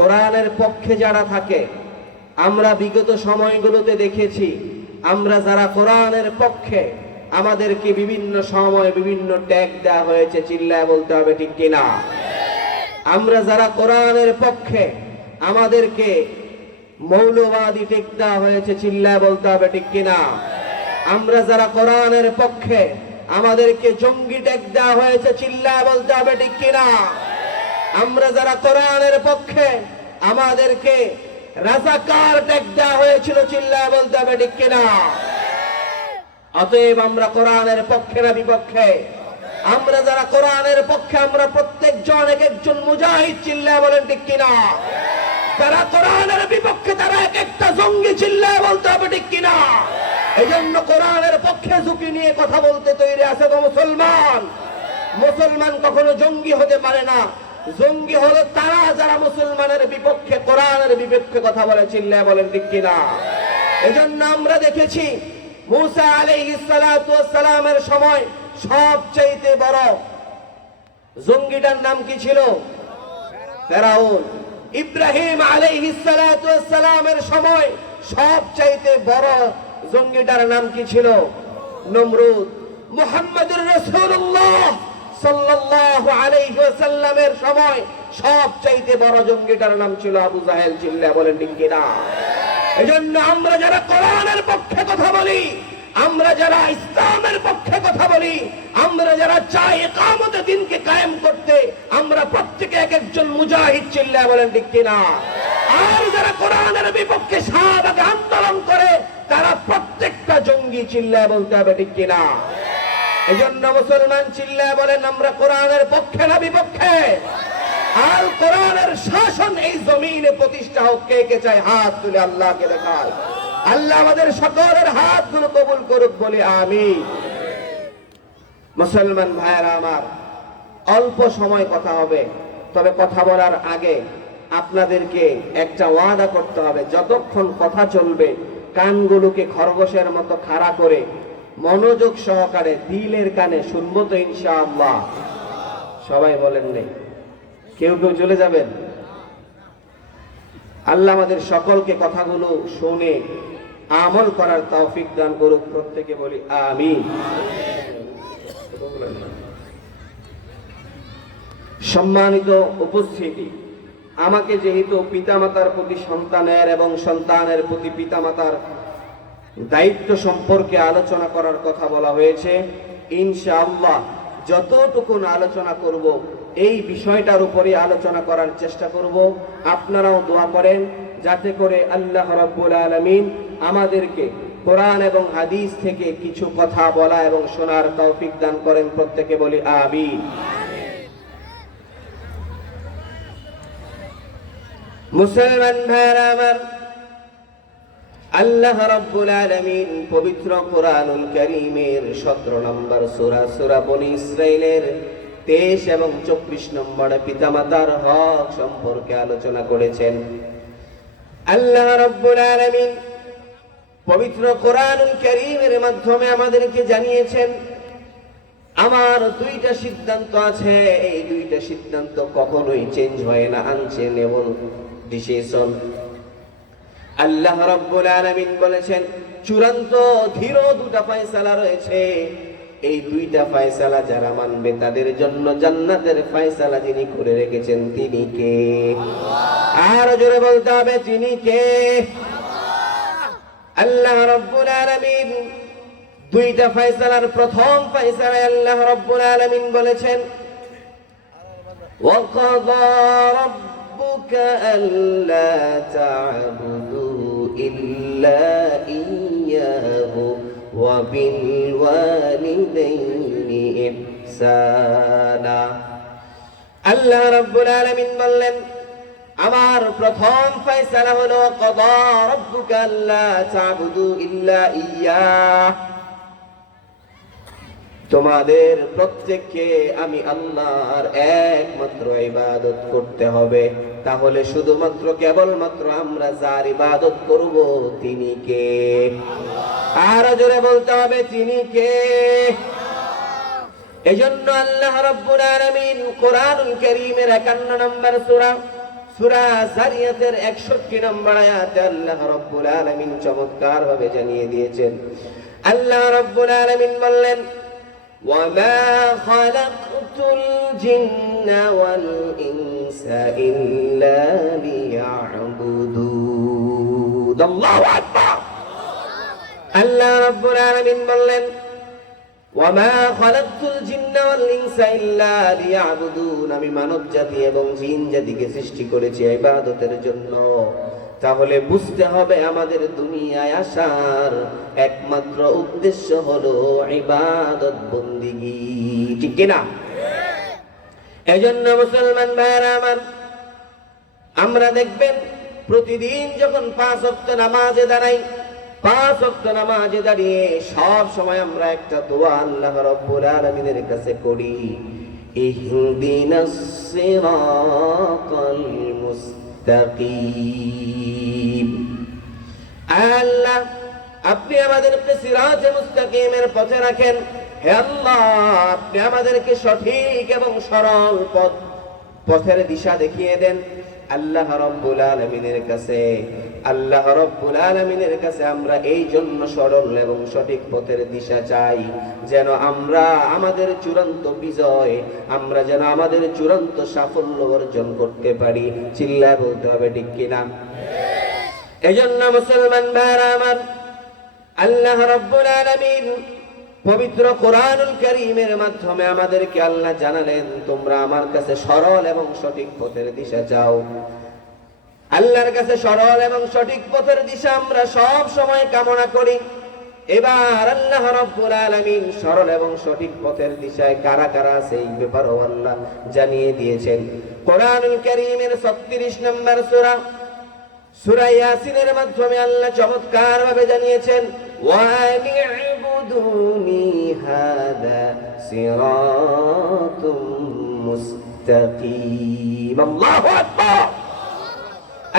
কোরআনের পক্ষে যারা থাকে, আমরা বিগত সময়গুলোতে দেখেছি, আমরা যারা কোরআনের পক্ষে আমাদেরকে বিভিন্ন সময় বিভিন্ন ট্যাগ দেওয়া হয়েছে, চিল্লায় বলতে হবে ঠিক কিনা। আমরা যারা কোরআনের পক্ষে আমাদেরকে মৌলবাদী ট্যাগ দেওয়া হয়েছে, চিল্লায় বলতে হবে ঠিক কিনা। আমরা যারা কোরআনের পক্ষে আমাদেরকে জঙ্গি ট্যাগ দেওয়া হয়েছে, চিল্লায় বলতে হবে ঠিক কিনা। আমরা যারা কোরআনের পক্ষে আমাদেরকে রাজাকার ট্যাগ দেওয়া হয়েছিল, চিল্লায় বলতে হবে ঠিক কিনা। অতএব আমরা কোরআনের পক্ষে না বিপক্ষে? আমরা যারা কোরআনের পক্ষে আমরা প্রত্যেকজন এক একজন মুজাহিদ, চিল্লায় বলেন ঠিক কিনা। যারা কোরআনের বিপক্ষে তারা এক একটা জঙ্গি, চিল্লায় বলতে হবে ঠিক কিনা। এই জন্য কোরআনের পক্ষে ঝুঁকি নিয়ে কথা বলতে তৈরি আছে তো মুসলমান। মুসলমান কখনো জঙ্গি হতে পারে না। জঙ্গি হলো তারা যারা মুসলমানের বিপক্ষে, কোরআনের বিপক্ষে কথা বলে, চিল্লায় বলেন ঠিক কিনা। এজন্য আমরা দেখেছি মুসা আলাইহিস সালাতু ওয়াস সালামের সময় সবচেয়ে বড় জঙ্গিটার নাম কি ছিল? ফেরাউন। ইব্রাহিম আলাইহিস সালাতু ওয়াস সালামের সময় সবচেয়ে বড় জঙ্গিটার নাম কি ছিল? নমরুদ। মুহাম্মদুর রাসূলুল্লাহ সাল্লাল্লাহু আলাইহি ওয়াসাল্লামের সময় সবচেয়ে বড় জঙ্গিটার নাম ছিল আবু জাহেল, চিল্লায় বলেন ঠিক কিনা। এজন্য আমরা যারা কোরআনের পক্ষে কথা বলি, আমরা যারা ইসলামের পক্ষে কথা বলি, আমরা যারা চাই ইকামতে দ্বীনকে কায়েম করতে, আমরা প্রত্যেকে এক একজন মুজাহিদ, চিল্লায় বলেন ঠিক কিনা। আর যারা কোরআনের বিপক্ষে শাহাদাতে আন্দোলন করে তারা প্রত্যেকটা জঙ্গি, চিল্লায় বলতে হবে ঠিক কিনা। এজন্য মুসলমান চিল্লায় বলেন আমরা কোরআনের পক্ষে না বিপক্ষে? আর কোরআনের শাসন এই জমিনে প্রতিষ্ঠা হোক। কে কে চায় হাত তুলে আল্লাহকে দেখায়। আল্লাহ আমাদের সকলের হাতগুলো কবুল করুক, বলি আমিন। মুসলমান ভাইয়েরা আমার, অল্প সময় কথা হবে, তবে কথা বলার আগে আপনাদেরকে একটা ওয়াদা করতে হবে, যতক্ষণ কথা চলবে কানগুলোকে খরগোশের মতো খাড়া করে মনোযোগ সহকারে দিলের কানে শুনবো তো ইনশাআল্লাহ। সবাই বলেন নেই, কেউ কেউ চলে যাবেন। আল্লাহ আমাদের সকলকে কথাগুলো শুনে আমল করার তৌফিক দান করুক, প্রত্যেকে বলি আমিন। সম্মানিত উপস্থিতি, আমাকে যেহেতু পিতামাতার প্রতি সন্তানের এবং সন্তানের প্রতি পিতামাতার দায়িত্ব সম্পর্কে আলোচনা করার কথা বলা হয়েছে, ইনশাআল্লাহ যতটুকু আলোচনা করব এই বিষয়টার উপরে আলোচনা করার চেষ্টা করব। আপনারাও দোয়া করেন যাতে করে আল্লাহ রাব্বুল আলামিন আমাদেরকে কোরআন এবং হাদিস থেকে কিছু কথা বলা এবং শোনার তৌফিক দান করেন, প্রত্যেকে বলি আমিন। মুসলমান ভাইরা আমার, আল্লাহ রাব্বুল আলামিন পবিত্র কোরআনুল কারীমের 17 নম্বর সূরা, সূরা বনী ইসরাঈলের 23 এবং 24 নম্বরে পিতামাতার হক সম্পর্কে আলোচনা করেছেন। আল্লাহ রাব্বুল আলামিন পবিত্র কোরআনুল কারীমের মাধ্যমে আমাদেরকে জানিয়েছেন আমার দুইটা সিদ্ধান্ত আছে, এই দুইটা সিদ্ধান্ত কখনোই চেঞ্জ হয় না, আনচেঞ্জেবল ডিসিশন। আল্লাহ রাব্বুল আলামিন বলেছেন চূড়ান্ত ধীর দুটা ফয়সালা রয়েছে, এই দুইটা ফয়সালা যারা মানবে তাদের জন্য জান্নাতের ফয়সালা যিনি করে রেখেছেন তিনি কে? আর জোরে বলতে হবে তিনি কে? আল্লাহ রাব্বুল আলামিন দুইটা ফয়সালার প্রথম ফয়সালায় আল্লাহ রাব্বুল আলামিন বলেছেন ওয়াকাযা রাব্বুকা আল্লা তা'বুদু ইল্লা ইয়্যাহু ওয়া বিল ওয়ালিদাইনি ইহসানা। আল্লাহ রাব্বুল আলামিন বললেন আমার প্রথম ফয়সালা হলো কাযা রাব্বুকা আল্লা তা'বুদু ইল্লা ইয়্যাহু, তোমাদের প্রত্যেককে আমি আল্লাহর একমাত্র ইবাদত করতে হবে। তাহলে শুধুমাত্র কেবলমাত্র আমরা যার ইবাদত করব তিনি কে? আর জোরে বলতে হবে তিনি কে? এজন্য আল্লাহ রাব্বুল আলামিন কোরআনুল কারীমের 51 নম্বর সূরা সূরা যারিয়াতের 61 নম্বর আয়াতে আল্লাহ রাব্বুল আলামিন চমৎকার ভাবে জানিয়ে দিয়েছেন। আল্লাহ রাব্বুল আলামিন বললেন, وما خلقت الجن والإنس إلا ليعبدون الله أكبر আল্লাহ রাব্বুল আলামিন বললেন, ওয়ামা খালাকতুল জিন্না ওয়াল ইনসা ইল্লা লিয়াবুদুন, আমি মানব জাতি এবং জিন জাতিকে সৃষ্টি করেছি ইবাদতের জন্য। তাহলে বুঝতে হবে আমাদের দুনিয়ায় আসার একমাত্র উদ্দেশ্য হলো ইবাদত বন্দেগী, ঠিক কি না? এজন্য মুসলমান ভাইরা আমার, আমরা দেখবেন প্রতিদিন যখন 5 ওয়াক্ত নামাজে দাঁড়াই, 5 ওয়াক্ত নামাজে দাঁড়িয়ে সব সময় আমরা একটা দোয়া আল্লাহ রাব্বুল আলামিনের কাছে করি, ইহদিনাস সিরাতাল মুস্তাকিম। আল্লাহ, আপনি আমাদেরকে সিরাতে মুস্তাকিমের পথে রাখেন। হে আল্লাহ, আপনি আমাদেরকে সঠিক এবং সরল পথের দিশা দেখিয়ে দেন। আল্লাহ রাব্বুল আলামিনের কাছে আমরা এই জন্য সরল এবং সঠিক পথের দিশা চাই, যেন আমরা আমাদের চূড়ান্ত বিজয়, আমরা যেন আমাদের চূড়ান্ত সাফল্য অর্জন করতে পারি। চিল্লায় বলতে হবে, ঠিক কিনা? এজন্য মুসলমান ভাইরা আমার, আল্লাহ রাব্বুল আলামিন পবিত্র কোরআনুল কারীমের মাধ্যমে আমাদেরকে আল্লাহ জানালেন, তোমরা আমার কাছে সরল এবং সঠিক পথের দিশা চাও। আল্লাহর কাছে সরল এবং সঠিক পথের দিশা আমরা সব সময় কামনা করি। এবার আল্লাহ রাব্বুল আলামিন সরল এবং সঠিক পথের দিশায় কারা কারা আছে এই ব্যাপারেও আল্লাহ জানিয়ে দিয়েছেন। কোরআনুল কারীমের 36 নম্বর সূরা ইয়াসিনের মাধ্যমে আল্লাহ চমৎকার ভাবে জানিয়েছেন, ওয়ানি'বুদুনি হাদা সিরাতুম মুস্তাকিম। আল্লাহু আকবার।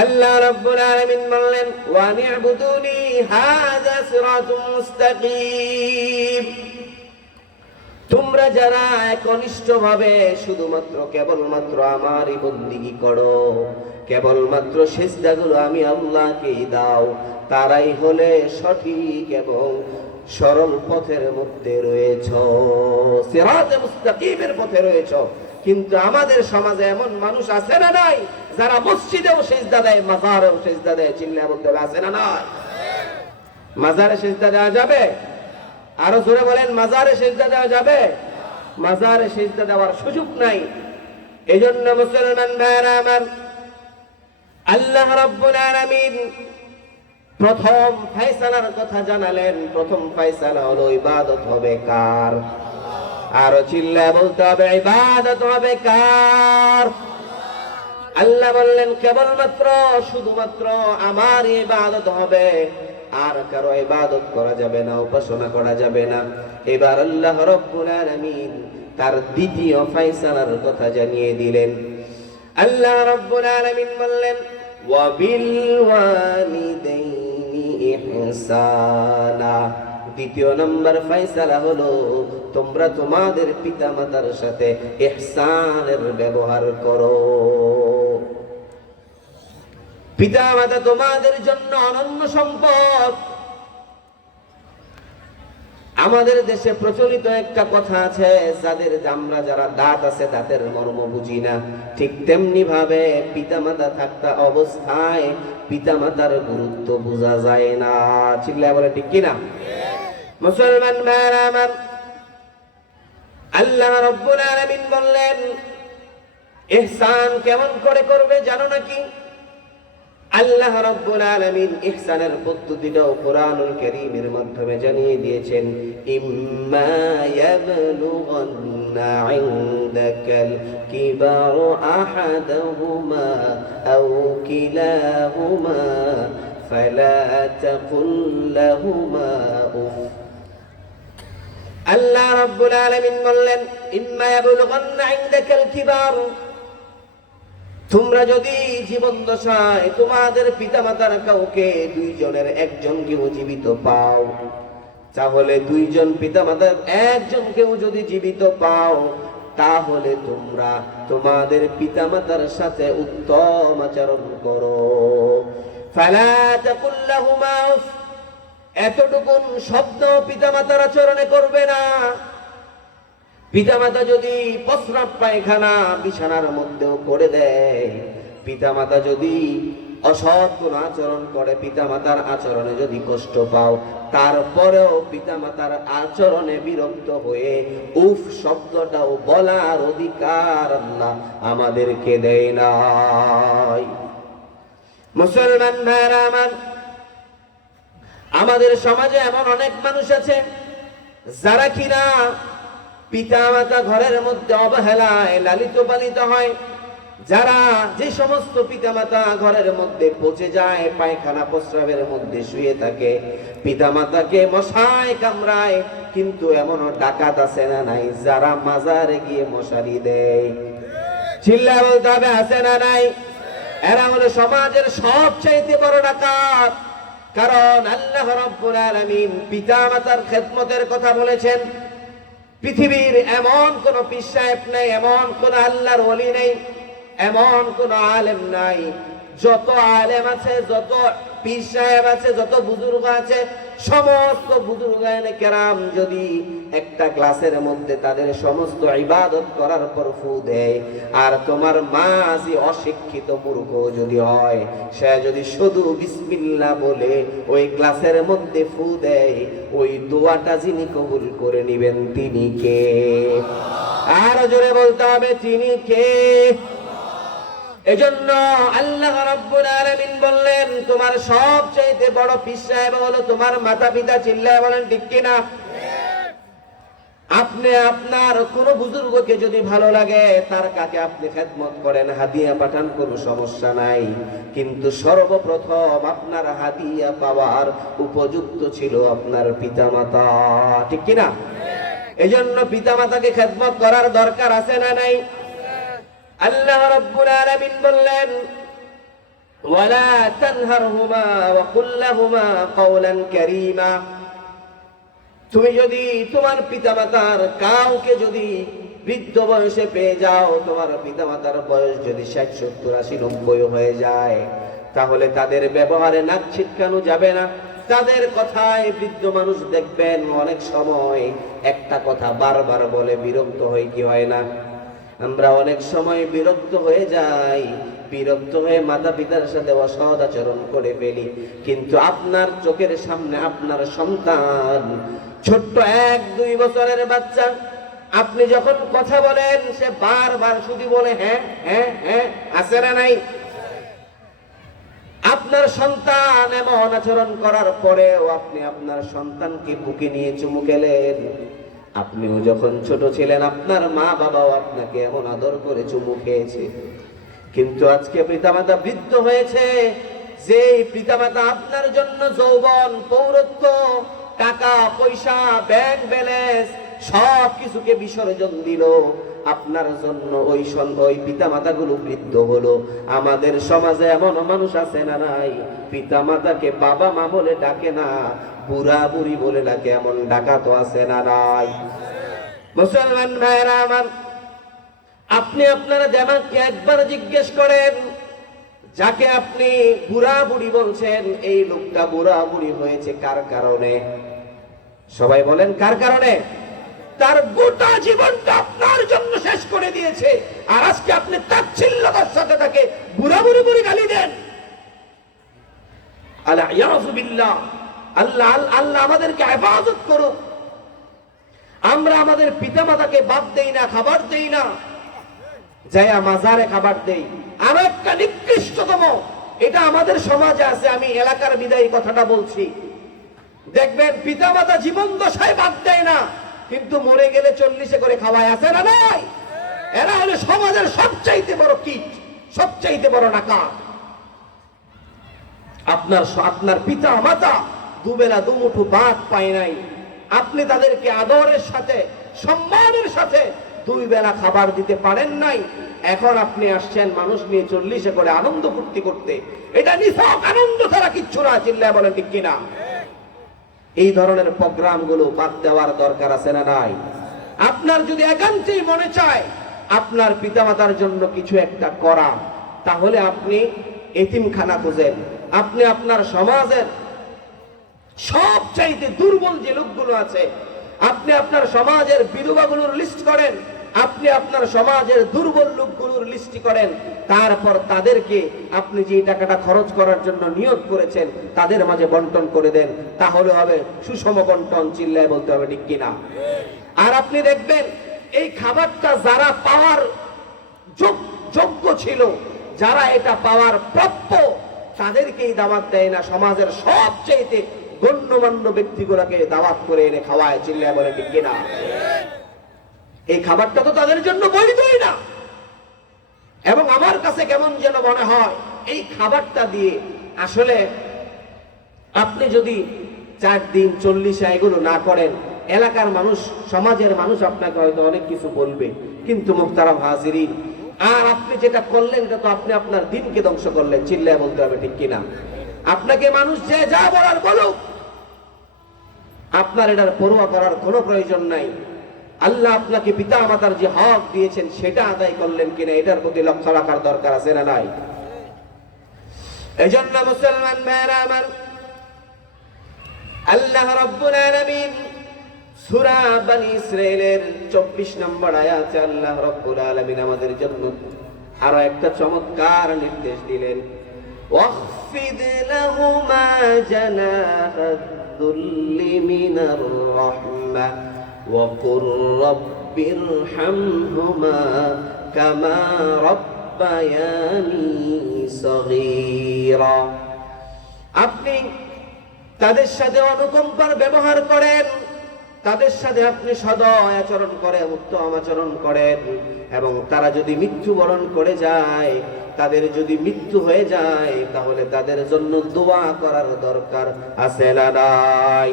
আল্লাহ রাব্বুল আলামিন বললেন, ওয়ানি'বুদুনি হাদা সিরাতুম মুস্তাকিম। তোমরা যারা একনিষ্ঠভাবে শুধুমাত্র কেবলমাত্র আমারই বন্দেগী করো, কেবলমাত্র সিজদাগুলো আমি আল্লাহকেই দাও, তারাই হলে সঠিক এবং সরল পথের মধ্যে রয়েছো, সিরাতে মুস্তাকিমের পথে রয়েছো। কিন্তু আমাদের সমাজে এমন মানুষ আছে না নাই, যারা মসজিদেও সিজদা দেয়, মাজারেও সিজদা দেয়? চিল্লায় বলতে হবে, আছে না নাই? মাজারে সিজদা দেওয়া যাবে? আরো জোরে বলেন, মাজারে সিজদা দেওয়া যাবে? মাজারে সিজদা দেওয়ার সুযোগ নাই। এজন্য মুসলমান ভাইরা আমার, আল্লাহ রাব্বুল আলামিন প্রথম ফয়সালার কথা জানালেন। প্রথম ফয়সালা হলো ইবাদত হবে কার? আর চিল্লায় বলতে হবে, ইবাদত হবে কার? আল্লাহ বললেন, কেবলমাত্র শুধুমাত্র আমার ইবাদত হবে, আর কারো ইবাদত করা যাবে না, উপাসনা করা যাবে না। এবার আল্লাহ রাব্বুল আলামিন তার দ্বিতীয় ফয়সালার কথা জানিয়ে দিলেন। আল্লাহ রাব্বুল আলামিন বললেন, ওয়া বিল ওয়ালিদাইনি ইহসানা। দ্বিতীয় নম্বর ফয়সালা হলো, তোমরা তোমাদের পিতামাতার সাথে ইহসানের ব্যবহার করো। পিতামাতা তোমাদের জন্য অনন্য সম্পদ। আমাদের দেশে প্রচলিত একটা কথা আছে, আমরা যারা দাঁত আছে দাঁতের মর্ম বুঝি না, ঠিক তেমনি ভাবে পিতামাতা থাকা অবস্থায় পিতামাতার গুরুত্ব বোঝা যায় না। চিল্লায় বলে, ঠিক কিনা? মুসলমান ভাইরা আমার, আল্লাহ রাব্বুল আলামিন বললেন, ইহসান কেমন করে করবে জানো নাকি? আল্লাহ রাব্বুল আলামিন ইহসানের পদ্ধতিটাও কোরআনুল কারীমের মাধ্যমে জানিয়ে দিয়েছেন। ইম্মা ইয়াবলুগান্না ইনদাকাল কিবারু আহাদুহুমা আও কিলাহুমা ফালা তাকুল লাহুমা উফ। আল্লাহ রাব্বুল আলামিন বললেন, ইম্মা ইয়াবলুগান্না ইনদাকাল কিবার, তোমরা যদি জীবন দশায় তোমাদের পিতামাতার কাউকে দুইজনের একজনকেও জীবিত পাও, তাহলে দুইজন পিতামাতার একজনকেও যদি জীবিত পাও, তাহলে তোমরা তোমাদের পিতামাতার সাথে উত্তম আচরণ করো। ফালা তাকুল লাহুমা উফ, এতটুকুন শব্দ পিতামাতার আচরণে করবে না। পিতামাতা যদি প্রস্রাব পায়খানা বিছানার মধ্যেও করে দেয়, পিতামাতা যদি অসৎ কোন আচরণ করে, পিতামাতার আচরণে যদি কষ্ট পাও, তারপরেও পিতামাতার আচরণে বিরক্ত হয়ে উফ শব্দটাও বলার অধিকার আল্লাহ আমাদেরকে দেয় নাই। মুসলমান ভাইরা আমার, আমাদের সমাজে এমন অনেক মানুষ আছে যারা কিনা পিতামাতা ঘরের মধ্যে অবহেলায় লালিত পালিত হয়। যারা যে সমস্ত পিতামাতা ঘরের মধ্যে পচে যায়, পায়খানা প্রস্রাবের মধ্যে শুয়ে থাকে, পিতামাতাকে মশায় কামড়ায়, কিন্তু এমনও ডাকাত আছে না নাই যারা মাজারে গিয়ে মশারি দেয়? চিল্লায় বলতে হবে, আছে না নাই? এরা হলো সমাজের সবচাইতে বড় ডাকাত। কারণ আল্লাহ রাব্বুল আলামিন পিতামাতার খেদমতের কথা বলেছেন। পৃথিবীর এমন কোন পীর সাহেব নেই, এমন কোন আল্লাহর ওলি নেই, এমন কোন আলেম নাই, যত আলেম আছে, যত পীর সাহেব আছে, যত বুজুর্গ আছে, সমস্ত বুজুর্গানে কেরাম যদি একটা গ্লাসের মধ্যে তাদের সমস্ত ইবাদত করার পর ফু দেয়, আর তোমার মা যে অশিক্ষিত মূর্খ যদি হয়, সে যদি শুধু বিসমিল্লাহ বলে ওই গ্লাসের মধ্যে ফু দেয়, ওই দোয়াটা যিনি কবুল করে নিবেন তিনি কে? আর জোরে বলতে হবে, তিনি কে? এজন্য আল্লাহ রাব্বুল আলামিন বললেন, তোমার সবচেয়ে বড় পীর সাহেব হলো তোমার মাতা পিতা। চিল্লায় বলেন ঠিক কিনা? আপনি আপনার কোন বুজুর্গকে যদি ভালো লাগে, তার কাছে আপনি খেদমত করেন, হাদিয়া পাঠান, কোনো সমস্যা নাই। কিন্তু সর্বপ্রথম আপনার হাদিয়া পাওয়ার উপযুক্ত ছিল আপনার পিতামাতা। ঠিক কিনা? এজন্য পিতামাতাকে খেদমত করার দরকার আছে না নাই? আল্লাহ রাব্বুল আলামিন বললেন, ওয়ালা তানহারহুমা ওয়া কুল লাহুমা কাওলান কারীমা। তুমি যদি তোমার পিতামাতার কাউকে যদি বৃদ্ধ বয়সে পেয়ে যাও, তোমার পিতামাতার বয়স যদি 60, 70, 80, 90 হয়ে যায়, তাহলে তাদের ব্যবহারে নাক ছিটকানো যাবে না। তাদের কথায় বৃদ্ধ মানুষ দেখবেন অনেক সময় একটা কথা বারবার বলে, বিরক্ত হয় কি হয় না? আমরা অনেক সময় বিরক্ত হয়ে যাই, বিরক্ত হয়ে মাতা পিতার সাথে অসৎ আচরণ করে ফেলি। কিন্তু আপনার চোখের সামনে আপনার সন্তান, ছোট্ট 1-2 বছরের বাচ্চা, আপনি যখন কথা বলেন সে বারবার শুধু বলে হ্যাঁ হ্যাঁ হ্যাঁ, আছে না নাই? আপনার সন্তান এমন আচরণ করার পরেও আপনি আপনার সন্তানকে বুকে নিয়ে চুমু খেলেন। আপনিও যখন ছোট ছিলেন আপনার মা বাবাও আপনাকে এমন আদর করে চুমু খেয়েছে। কিন্তু আজকে পিতামাতা বৃদ্ধ হয়েছে, যে পিতামাতা আপনার জন্য যৌবন, পৌরত্ব, টাকা পয়সা, ব্যাংক ব্যালেন্স সব কিছুকে বিসর্জন দিল, আপনার জন্য ওই পিতামাতা গুলো বৃদ্ধ হলো। আমাদের সমাজে এমন মানুষ আছে না নাই, পিতামাতাকে বাবা মা বলে ডাকে না, বুড়া বুড়ি বলে ডাকে, এমন ডাকা তো আছে না নাই? মুসলমান ভাইরা আমার, আপনি আপনার দিমাগকে একবার জিজ্ঞেস করেন, যাকে আপনি বুড়া বুড়ি বলছেন, এই লোকটা বুড়া বুড়ি হয়েছে কার কারণে? সবাই বলেন কার কারণে? তার গোটা জীবনটা আপনার জন্য শেষ করে দিয়েছে, আর আজকে আপনি তাচ্ছিল্যতার সাথে তাকে বুড়া বুড়ি বুড়ি গালি দেন। আল্লাহ আল্লাহ আমাদেরকে হেফাজত করুক। আমরা আমাদের পিতামাতাকে বাদ দেই না, খাবার দেই না, যাইয়া মাজারে খাবার দেই। আর একটা নিকৃষ্টতম, এটা আমাদের সমাজে আছে, আমি এলাকার বিদায়ী কথাটা বলছি। দেখবেন পিতামাতা জীবন দশায় বাদ দেয় না, কিন্তু মরে গেলে 40 করে খাওয়ায়, আছে না নাই? এরা হলো সমাজের সবচাইতে বড় কীট, সবচাইতে বড় ডাকাত। আপনার পিতা মাতা দুবেলা দুমুঠো ভাত পায় নাই, আপনি তাদেরকে আদরের সাথে সম্মানের সাথে 2 বেলা খাবার দিতে পারেন নাই। এখন আপনি আসছেন মানুষ নিয়ে 40 করে আনন্দ ফুর্তি করতে। এটা নিছক আনন্দ ছাড়া কিচ্ছু না। চিল্লায় বলেন ঠিক কিনা? এই ধরনের প্রোগ্রাম গুলো বাদ দেওয়ার দরকার আছে না নাই? আপনার যদি একান্তই মনে চায় আপনার পিতামাতার জন্য কিছু একটা করা, তাহলে আপনি এতিমখানা খুঁজেন। আপনি আপনার সমাজের সবচাইতে দুর্বল যে লোকগুলো আছে, আপনি আপনার সমাজের বিধবাগুলোর লিস্ট করেন, আপনি আপনার সমাজের দুর্বল লোকগুলোর লিস্ট করেন, তারপর তাদেরকে আপনি যে টাকাটা খরচ করার জন্য নিয়োগ করেছেন তাদের মাঝে বন্টন করে দেন, তাহলে হবে সুষম বন্টন। চিল্লায় বলতে হবে ঠিক কিনা? আর আপনি দেখবেন এই খাবারটা যারা পাওয়ার যোগ্য ছিল, যারা এটা পাওয়ার প্রাপ্য, তাদেরকেই দাওয়াত দেয় না, সমাজের সবচেয়ে গণ্যমান্য ব্যক্তিগুলোকে দাওয়াত করে এনে খাওয়ায়। চিল্লায় বলে ঠিক কিনা? এই খাবারটা তো তাদের জন্য বৈধই না। এবং আমার কাছে কেমন যেন মনে হয় এই খাবারটা দিয়ে আসলে আপনি যদি 4 দিন 40 এগুলো না করেন, এলাকার মানুষ, সমাজের মানুষ আপনাকে হয়তো অনেক কিছু বলবে, কিন্তু মুহতারাম হাজিরিন, আর আপনি যেটা করলেন এটা তো আপনি আপনার দিনকে ধ্বংস করলেন। চিল্লায় বলতে হবে ঠিক কিনা? আপনাকে মানুষ যে যা বলার বলুক, আপনার এটার পরোয়া করার কোনো প্রয়োজন নাই। আল্লাহ আপনাকে পিতা মাতার যে হক দিয়েছেন সেটা আদায় করলেন কিনা, এটার প্রতি লক্ষ্য রাখার দরকার আছে না নাই? এজন্য মুসলমান ভাইরা আমার, আল্লাহ রাব্বুল আলামিন সূরা বনী ইসরাঈলের 24 নম্বর আয়াতে আল্লাহ রাব্বুল আলামিন আমাদের জন্য আরো একটা চমৎকার নির্দেশ দিলেন। ওয়াখফিদ লাহুমা জানাহাদ-দুল্লি মিনার রাহমা ওয়া কুর রাব্বিরহামহুমা কামা রাব্বায়ানি সগীরা। আপনি তাদের সাথে অনুকম্পার ব্যবহার করেন, তাদের সাথে আপনি সদয় আচরণ করেন, উত্তম আচরণ করেন। এবং তারা যদি মৃত্যুবরণ করে যায়, তাদের যদি মৃত্যু হয়ে যায়, তাহলে তাদের জন্য দোয়া করার দরকার আছে না নাই?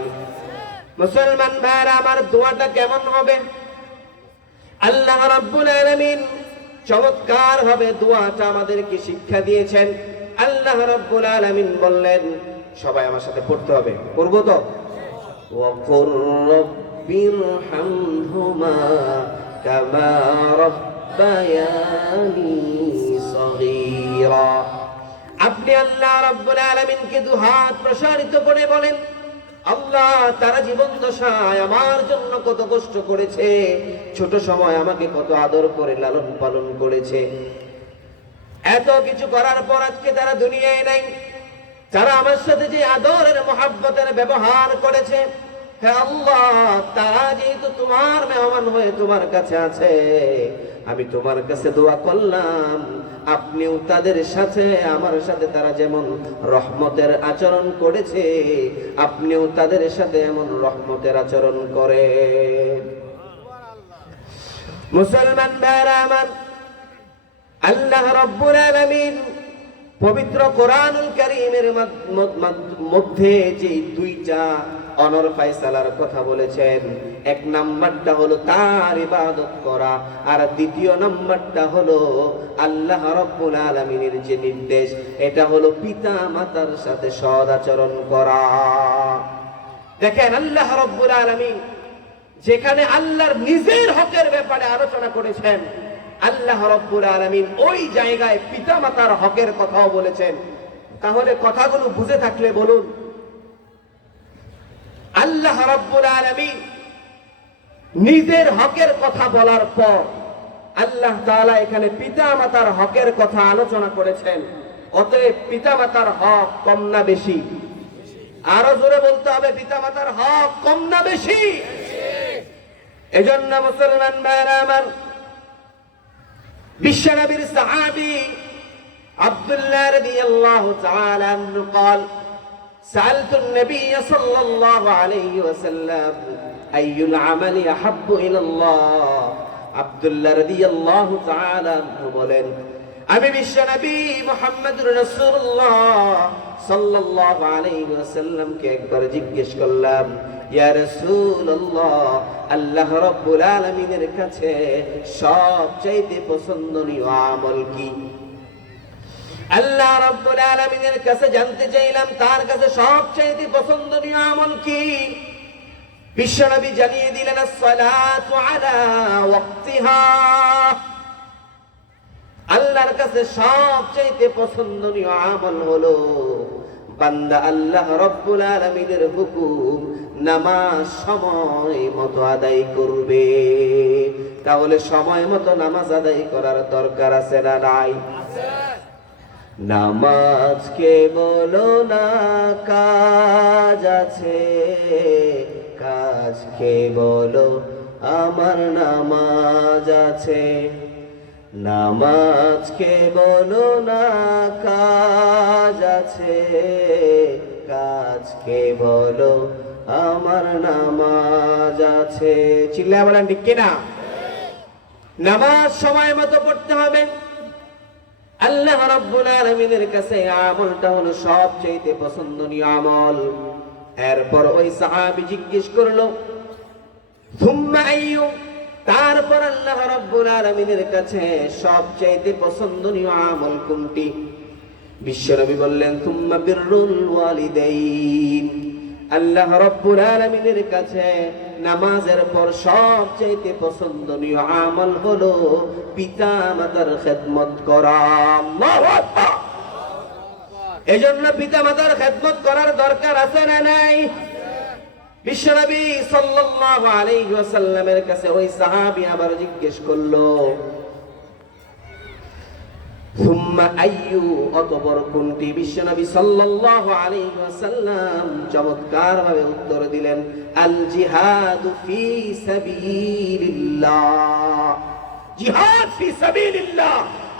মুসলমান ভাইরা আমার, দোয়াটা কেমন হবে? আল্লাহ রাব্বুল আলামিন চমৎকার ভাবে দোয়াটা আমাদেরকে শিক্ষা দিয়েছেন। আল্লাহ রাব্বুল আলামিন বললেন, সবাই আমার সাথে পড়তে হবে, পড়বো তো? وَقُلْ رَبِّ ارْحَمْهُمَا كَمَا رَبَّيَانِي صَغِيرًا। আপনি আল্লাহ রাব্বুল আলামিনকে দুহাত প্রসারিত করে বলেন, আল্লাহ, তারা জীবন দশায় আমার জন্য কত কষ্ট করেছে, ছোট সময় আমাকে কত আদর করে লালন পালন করেছে, এত কিছু করার পর আজকে তারা দুনিয়ায় নাই। যারা আমার সাথে যে আদরের মহাব্বতের ব্যবহার করেছে, হে আল্লাহ, তারা যেহেতু তোমার মেহমান হয়ে তোমার কাছে আছে, আমি তোমার কাছে দোয়া করলাম, আপনিও তাদের সাথে, আমার সাথে তারা যেমন রহমতের আচরণ করেছে, আপনিও তাদের সাথে এমন রহমতের আচরণ করেন। মুসলমান ভাইরা আমার, আল্লাহ রাব্বুল আলামিন পবিত্র কোরআনুল কারীমের মধ্যে যে 2টা অনর ফায়সালার কথা বলেছেন, এক নাম্বারটা হলো তার ইবাদত করা, আর দ্বিতীয় নাম্বারটা হলো আল্লাহ রাব্বুল আলামিনের যে নির্দেশ, এটা হলো পিতা মাতার সাথে সৎ আচরণ করা। দেখেন, আল্লাহ রাব্বুল আলামিন যেখানে আল্লাহর নিজের হকের ব্যাপারে আলোচনা করেছেন, আল্লাহ রাব্বুল আলামিন ওই জায়গায় পিতামাতার হকের কথাও বলেছেন। তাহলে কথাগুলো বুঝে থাকলে বলুন, আল্লাহ রাব্বুল আলামিন নিজের হকের কথা বলার পর আল্লাহ তাআলা এখানে পিতামাতার হকের কথা আলোচনা করেছেন। অতএব পিতামাতার হক কম না বেশি? আরো জোরে বলতে হবে, পিতামাতার হক কম না বেশি? এজন্য মুসলমান ভাইরা আমার, বিশ্বনবীর সাহাবী আব্দুল্লাহ রাদিয়াল্লাহু তাআলা আনহু قال سألت النبي صلى الله عليه وسلم أي العمل أحب إلى الله। আব্দুল্লাহ রাদিয়াল্লাহু তাআলা আনহু বলেন, আমি বিশ্বনবী মুহাম্মদুর রাসূলুল্লাহ সাল্লাল্লাহু আলাইহি ওয়াসাল্লামকে একবার জিজ্ঞেস করলাম, ইয়া রাসূলুল্লাহ, আল্লাহ রাব্বুল আলামিনের কাছে সবচাইতে পছন্দনীয় আমল কি? আল্লাহ রাব্বুল আলামিনের কাছে জানতে চাইলাম তার কাছে সবচাইতে পছন্দনীয় আমল কি? বিশ্বনবী জানিয়ে দিলেন, আস-সালাতু আলা ওয়াক্তিহা, আল্লাহর কাছে সবচেয়ে পছন্দনীয় আমল হলো বান্দা আল্লাহ রাব্বুল আলামিনের হুকুম নামাজ সময় মতো আদায় করবে। তাহলে সময় মতো নামাজ আদায় করার দরকার আছে না নাই? নামাজ কে বলো না কাজ আছে, কাজ কে বলো আমার নামাজ আছে। নামাজ কে বলো না কাজ আছে, কাজ কে বলো আমার নামাজ আছে। চিল্লায় বলেন ঠিক কিনা? নামাজ সময় মতো পড়তে হবে। আল্লাহ রাব্বুল আলামিনের কাছে আমলটা হলো সবচেয়ে পছন্দনীয় আমল। এরপর ওই সাহাবী জিজ্ঞেস করলো সুম্মা আইয়ু, তারপর আল্লাহ রাব্বুল আলামিনের কাছে সবচেয়ে পছন্দনীয় আমল কোনটি? বিশ্বনবী বললেন সুম্মা বিররুল ওয়ালিদাইন। আল্লাহ রাব্বুল আলামিনের কাছে নামাজের পর সবচেয়ে পছন্দনীয় আমল হলো পিতা মাতার খেদমত করা। আল্লাহু আকবার। এজন্য পিতা মাতার খেদমত করার দরকার আছে না নাই? বিশ্বনবী সাল্লাল্লাহু আলাইহি ওয়াসাল্লামের কাছে ওই সাহাবী আবার জিজ্ঞেস করলো সুম্মা আইয়ু, অতঃপর কোনটি? বিশ্বনবী সাল্লাল্লাহু আলাইহি ওয়াসাল্লাম চমৎকার ভাবে উত্তর দিলেন আল জিহাদু ফি সাবিলিল্লাহ। জিহাদ ফি সাবিলিল্লাহ।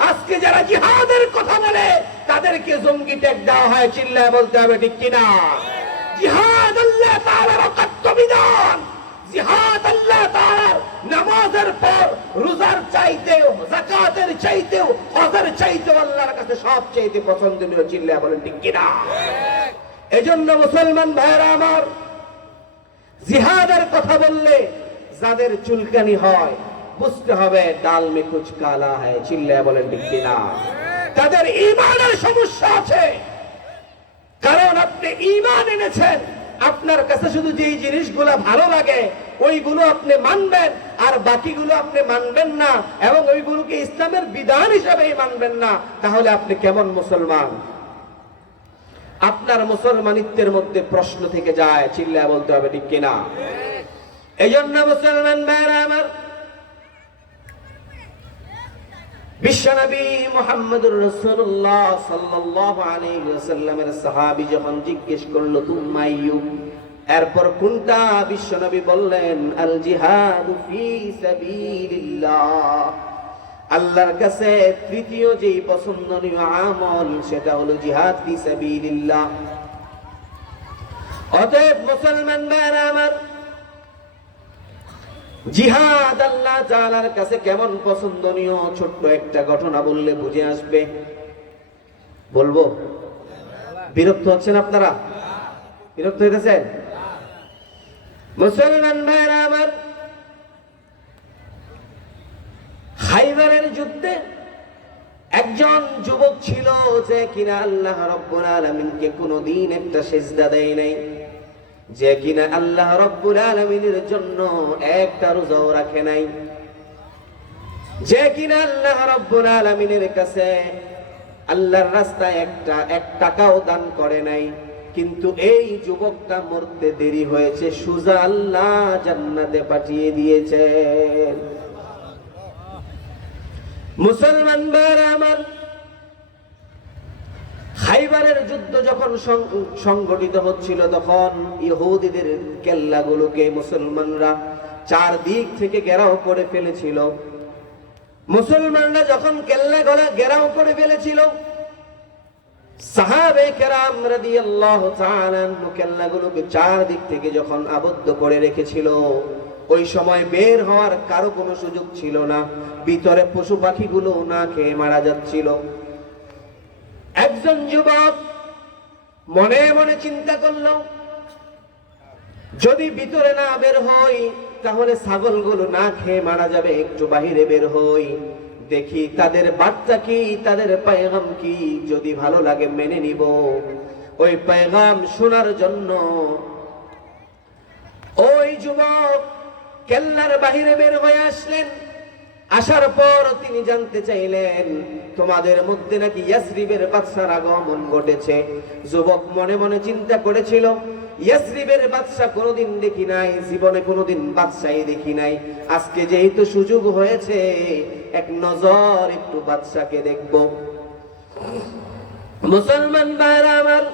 আজকে যারা জিহাদের কথা বলে তাদেরকে জঙ্গি ট্যাগ দেওয়া হয়। চিল্লায় বলতে হবে ঠিক কিনা? জিহাদ আল্লাহ তাআলার অকাট্য বিধান। জিহাদ আল্লাহ তাআলার নামাজের পর রোজার চাইতেও, যাকাতের চাইতেও, হজের চাইতেও আল্লাহর কাছে সবচেয়ে পছন্দনীয়। চিল্লায় বলেন ঠিক কিনা? এজন্য মুসলমান ভাইরা আমার, জিহাদের কথা বললে যাদের চুলকানি হয় বুঝতে হবে ডাল মে কুছ কালা হ্যায়। চিল্লায় বলেন ঠিক কিনা? তাদের ঈমানের সমস্যা আছে। কারণ আপনি ঈমান এনেছেন, আপনার কাছে শুধু যেই জিনিসগুলো ভালো লাগে ওইগুলো আপনি মানবেন, আর বাকিগুলো আপনি মানবেন না, এবং ওইগুলোকে ইসলামের বিধান হিসাবেই মানবেন না। তাহলে আপনি কেমন মুসলমান? আপনার মুসলমানিত্বের মধ্যে প্রশ্ন থেকে যায়। চিল্লায় বলতে হবে ঠিক কিনা? এই জন্য মুসলমান ভাইরা আমার, বিশ্বনবী মুহাম্মদুর রাসূলুল্লাহ সাল্লাল্লাহু আলাইহি ওয়াসাল্লামের সাহাবী যখন জিজ্ঞেস করলো তুম্মা আইয়ু, এরপর কোনটা? বিশ্বনবী বললেন আল জিহাদু ফি সাবিলিল্লাহ। আল্লাহর কাছে তৃতীয় যে পছন্দনীয় আমল সেটা হলো জিহাদ ফি সাবিলিল্লাহ। অতএব মুসলমান ভাইরা আমার, জিহাদ আল্লাহ তাআলার কাছে কেমন পছন্দনীয় ছোট্ট একটা ঘটনা বললে বুঝে আসবে। বলবো? বিরক্ত হচ্ছেন আপনারা? বিরক্ত হইতেছেন? মুসলমান ভাইরা আমার, খাইবারের যুদ্ধে একজন যুবক ছিল যে কিনা আল্লাহ রাব্বুল আলামিনকে কোনদিন একটা সিজদা দেয় নাই, যে কিনা আল্লাহ রাব্বুল আলামিনের জন্য একটা রোজাও রাখে নাই, যে কিনা আল্লাহ রাব্বুল আলামিনের কাছে আল্লাহর রাস্তায় এক টাকাও দান করে নাই। কিন্তু এই যুবকটা মরতে দেরি হয়েছে, সুজা আল্লাহ জান্নাতে পাঠিয়ে দিয়েছেন। মুসলমান ভাইরা আমার, খাইবারের যুদ্ধ যখন সংগঠিত হচ্ছিল তখন ইহুদিদের কেল্লাগুলোকে মুসলমানরা চারদিক থেকে ঘেরাও করে ফেলেছিল। মুসলমানরা যখন কেল্লা ঘেরাও করে ফেলেছিল, সাহাবে কেরাম রাদিয়াল্লাহু তাআলা কেল্লাগুলোকে চারদিক থেকে যখন আবদ্ধ করে রেখেছিল, ওই সময় বের হওয়ার কারো কোনো সুযোগ ছিল না। ভিতরে পশু পাখিগুলো না খেয়ে মারা যাচ্ছিল। একজন যুবক মনে মনে চিন্তা করলো, যদি ভিতরে না বের হই তাহলে ছাগলগুলো না খেয়ে মারা যাবে। একটু বাহিরে বের হই, দেখি তাদের বার্তা কি, তাদের পেগাম কি, যদি ভালো লাগে মেনে নিব। ওই পেগাম শোনার জন্য ওই যুবক কেল্লার বাহিরে বের হয়ে আসলেন। আসার পর তিনি জানতে চাইলেন তোমাদের মধ্যে নাকি ইয়াসরিবের বাদশার আগমন ঘটেছে। যুবক মনে মনে চিন্তা করেছিল, ইয়াসরিবের বাদশা কোনোদিন দেখি নাই, জীবনে কোনোদিন বাদশাই দেখি নাই, আজকে যেহেতু সুযোগ হয়েছে এক নজর একটু বাদশাকে দেখব। মুসলমান ভাইরা আমার,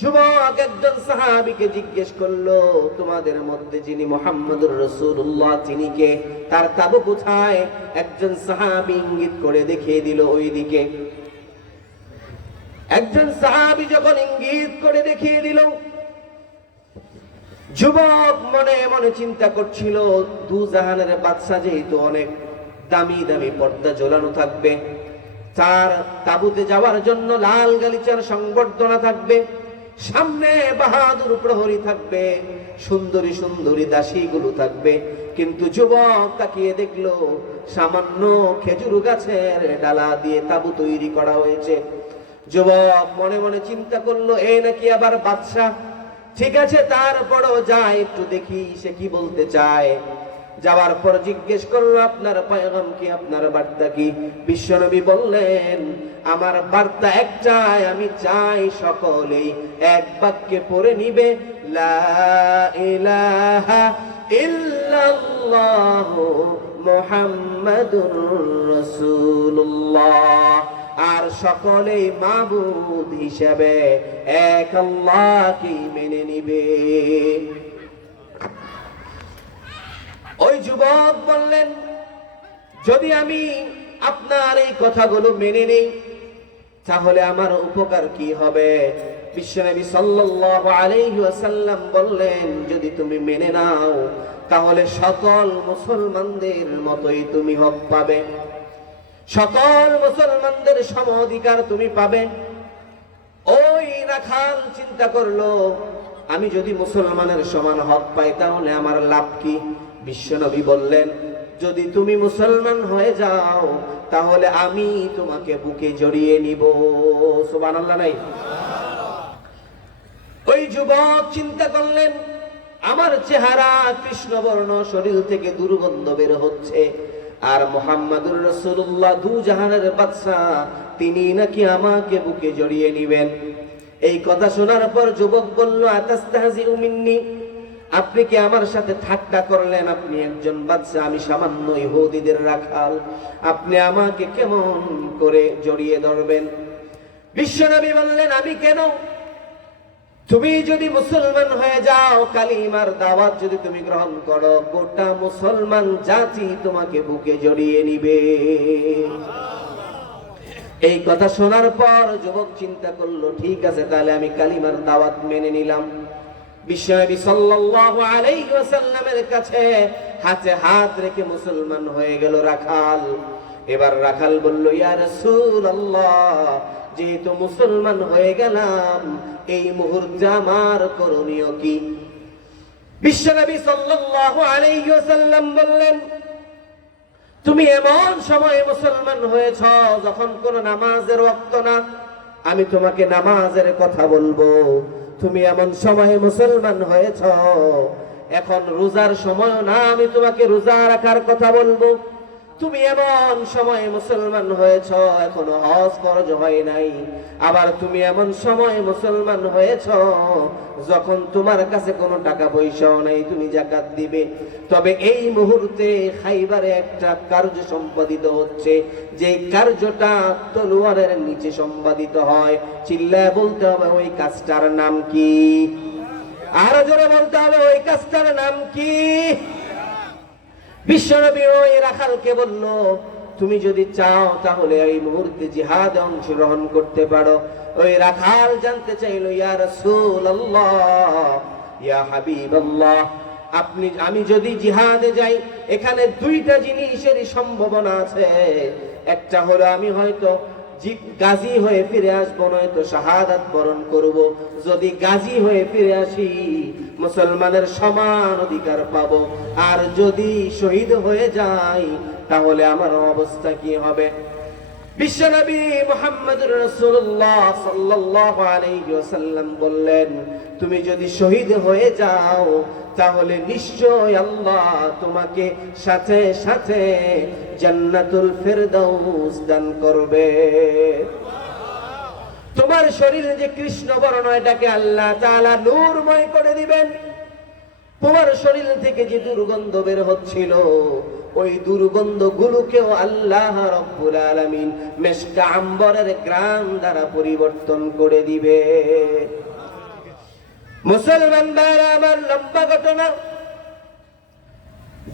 যুবক একজন সাহাবীকে জিজ্ঞেস করলো, তোমাদের মধ্যে যিনি মুহাম্মদুর রাসূলুল্লাহ তিনি কে, তার তাবু কোথায়? একজন সাহাবী ইঙ্গিত করে দেখিয়ে দিল ওইদিকে। একজন সাহাবী যখন ইঙ্গিত করে দেখিয়ে দিল, যুবক মনে মনে চিন্তা করছিল, দু জাহানের বাদশা যেহেতু অনেক দামি দামি পর্দা ঝোলানো থাকবে, তার তাবুতে যাওয়ার জন্য লাল গালিচার সংবর্ধনা থাকবে, সামনে বাহাদুর প্রহরী থাকবে, সুন্দরী সুন্দরী দাসীগুলো থাকবে। কিন্তু যুবক তাকিয়ে দেখলো সামান্য খেজুর গাছের ডালা দিয়ে তাবু তৈরি করা হয়েছে। যুবক মনে মনে চিন্তা করলো, এ নাকি আবার বাদশা। ঠিক আছে, তারপরও যাই একটু দেখি সে কি বলতে চায়। যাওয়ার পর জিজ্ঞেস করলো, আপনার পয়গাম কি, আপনার বার্তা কি? বিশ্বনবী বললেন, আমার বার্তা একটাই, আমি চাই সকলেই এক বাক্যে পড়ে নিবে, লা ইলাহা ইল্লাল্লাহু মুহাম্মাদুর রাসূলুল্লাহ, আর সকলেই মাবুদ হিসেবে এক আল্লাহকে মেনে নিবে। ওই যুবক বললেন, যদি আমি আপনার এই কথাগুলো মেনে নেই তাহলে আমার উপকার কি হবে? বিশ্বনবী সাল্লাল্লাহু আলাইহি ওয়াসাল্লাম বললেন, যদি তুমি মেনে নাও তাহলে সকল মুসলমানদের মতোই তুমি হক পাবে, সকল মুসলমানদের সম অধিকার তুমি পাবে। ওই রাখাল চিন্তা করলো, আমি যদি মুসলমানের সমান হক পাই তাহলে আমার লাভ কি? বিশ্বনবী বললেন, যদি তুমি মুসলমান হয়ে যাও তাহলে আমি তোমাকে বুকে জড়িয়ে নিব। সুবহানাল্লাহ নাই? ওই যুবক চিন্তা করলেন, আমার চেহারা কৃষ্ণবর্ণ, শরীর থেকে দুর্গন্ধ বের হচ্ছে, আর মুহাম্মাদুর রাসূলুল্লাহ দু জাহানের বাদশা, তিনি নাকি আমাকে বুকে জড়িয়ে নিবেন। এই কথা শোনার পর যুবক বলল, আতাস্তাহজিউ মিন্নি, আপনি কি আমার সাথে ঠাট্টা করলেন? আপনি একজন বাদশা, আমি সামান্য ইহুদিদের রাখাল, আপনি আমাকে কেমন করে জড়িয়ে ধরবেন? বিশ্বনবী বললেন, আমি কেন? তুমি যদি মুসলমান হয়ে যাও, কালিমার দাওয়াত যদি তুমি গ্রহণ করো, গোটা মুসলমান জাতি তোমাকে বুকে জড়িয়ে নিবে। এই কথা শোনার পর যুবক চিন্তা করলো, ঠিক আছে, তাহলে আমি কালিমার দাওয়াত মেনে নিলাম। বিশ্বনবী সাল্লাল্লাহু আলাইহি ওয়াসাল্লামের কাছে হাতে হাত রেখে মুসলমান হয়ে গেল রাখাল। এবার রাখাল বলল, ইয়া রাসূলুল্লাহ, যেহেতু মুসলমান হয়ে গেলাম, এই মুহূর্তে আমার করণীয় কি? বিশ্বনবী সাল্লাল্লাহু আলাইহি ওয়াসাল্লাম বললেন, তুমি এমন সময়ে মুসলমান হয়েছ যখন কোন নামাজের ওয়াক্ত না, আমি তোমাকে নামাজের কথা বলবো। তুমি এমন সময়ে মুসলমান হয়েছ এখন রোজার সময় না, আমি তোমাকে রোজা রাখার কথা বলবো। তুমি এমন সময়ে মুসলমান হয়েছ এখনো হজ ফরজ হয় নাই। আবার তুমি এমন সময়ে মুসলমান হয়েছ যখন তোমার কাছে কোনো টাকা পয়সাও নাই, তুমি যাকাত দিবে। তবে এই মুহূর্তে খাইবারে একটা কার্য সম্পাদিত হচ্ছে, যে কার্যটা তলোয়ারের নিচে সম্পাদিত হয়। চিল্লায় বলতে হবে, ওই কাজটার নাম কি? আরো জোরে বলতে হবে, ওই কাজটার নাম কি? বিশ্বনবী ওই রাখালকে বলল, তুমি যদি চাও তাহলে এই মুহূর্তে জিহাদে অংশগ্রহণ করতে পারো। ওই রাখাল জানতে চাইল, ইয়া রাসূলুল্লাহ, ইয়া হাবিবাল্লাহ, আমি যদি জিহাদে যাই, এখানে দুইটা জিনিসেরই সম্ভাবনা আছে। একটা হলো আমি হয়তো গাজী হয়ে ফিরে আসবো, নয়তো শাহাদাত বরণ করব। যদি গাজী হয়ে ফিরে আসি মুসলমানের সমান অধিকার পাবো, আর যদি শহীদ হয়ে যাই তাহলে আমার অবস্থা কি হবে? বিশ্বনবী মুহাম্মদুর রাসূলুল্লাহ সাল্লাল্লাহু আলাইহি ওয়াসাল্লাম বললেন, তুমি যদি শহীদ হয়ে যাও তাহলে নিশ্চয় আল্লাহ তোমাকে সাথে সাথে জান্নাতুল ফেরদাউস দান করবে। তোমার শরীরে যে কৃষ্ণ বর্ণ, এটাকে আল্লাহ তাআলা নূরময় করে দিবেন। তোমার শরীর থেকে যে দুর্গন্ধ বের হচ্ছিল, ওই দুর্গন্ধ গুলোকেও আল্লাহ রাব্বুল আলামিন মেশক আম্বরের ঘ্রাণ দ্বারা পরিবর্তন করে দিবে। মুসলমান ভাইরা আমার, লম্বা ঘটনা।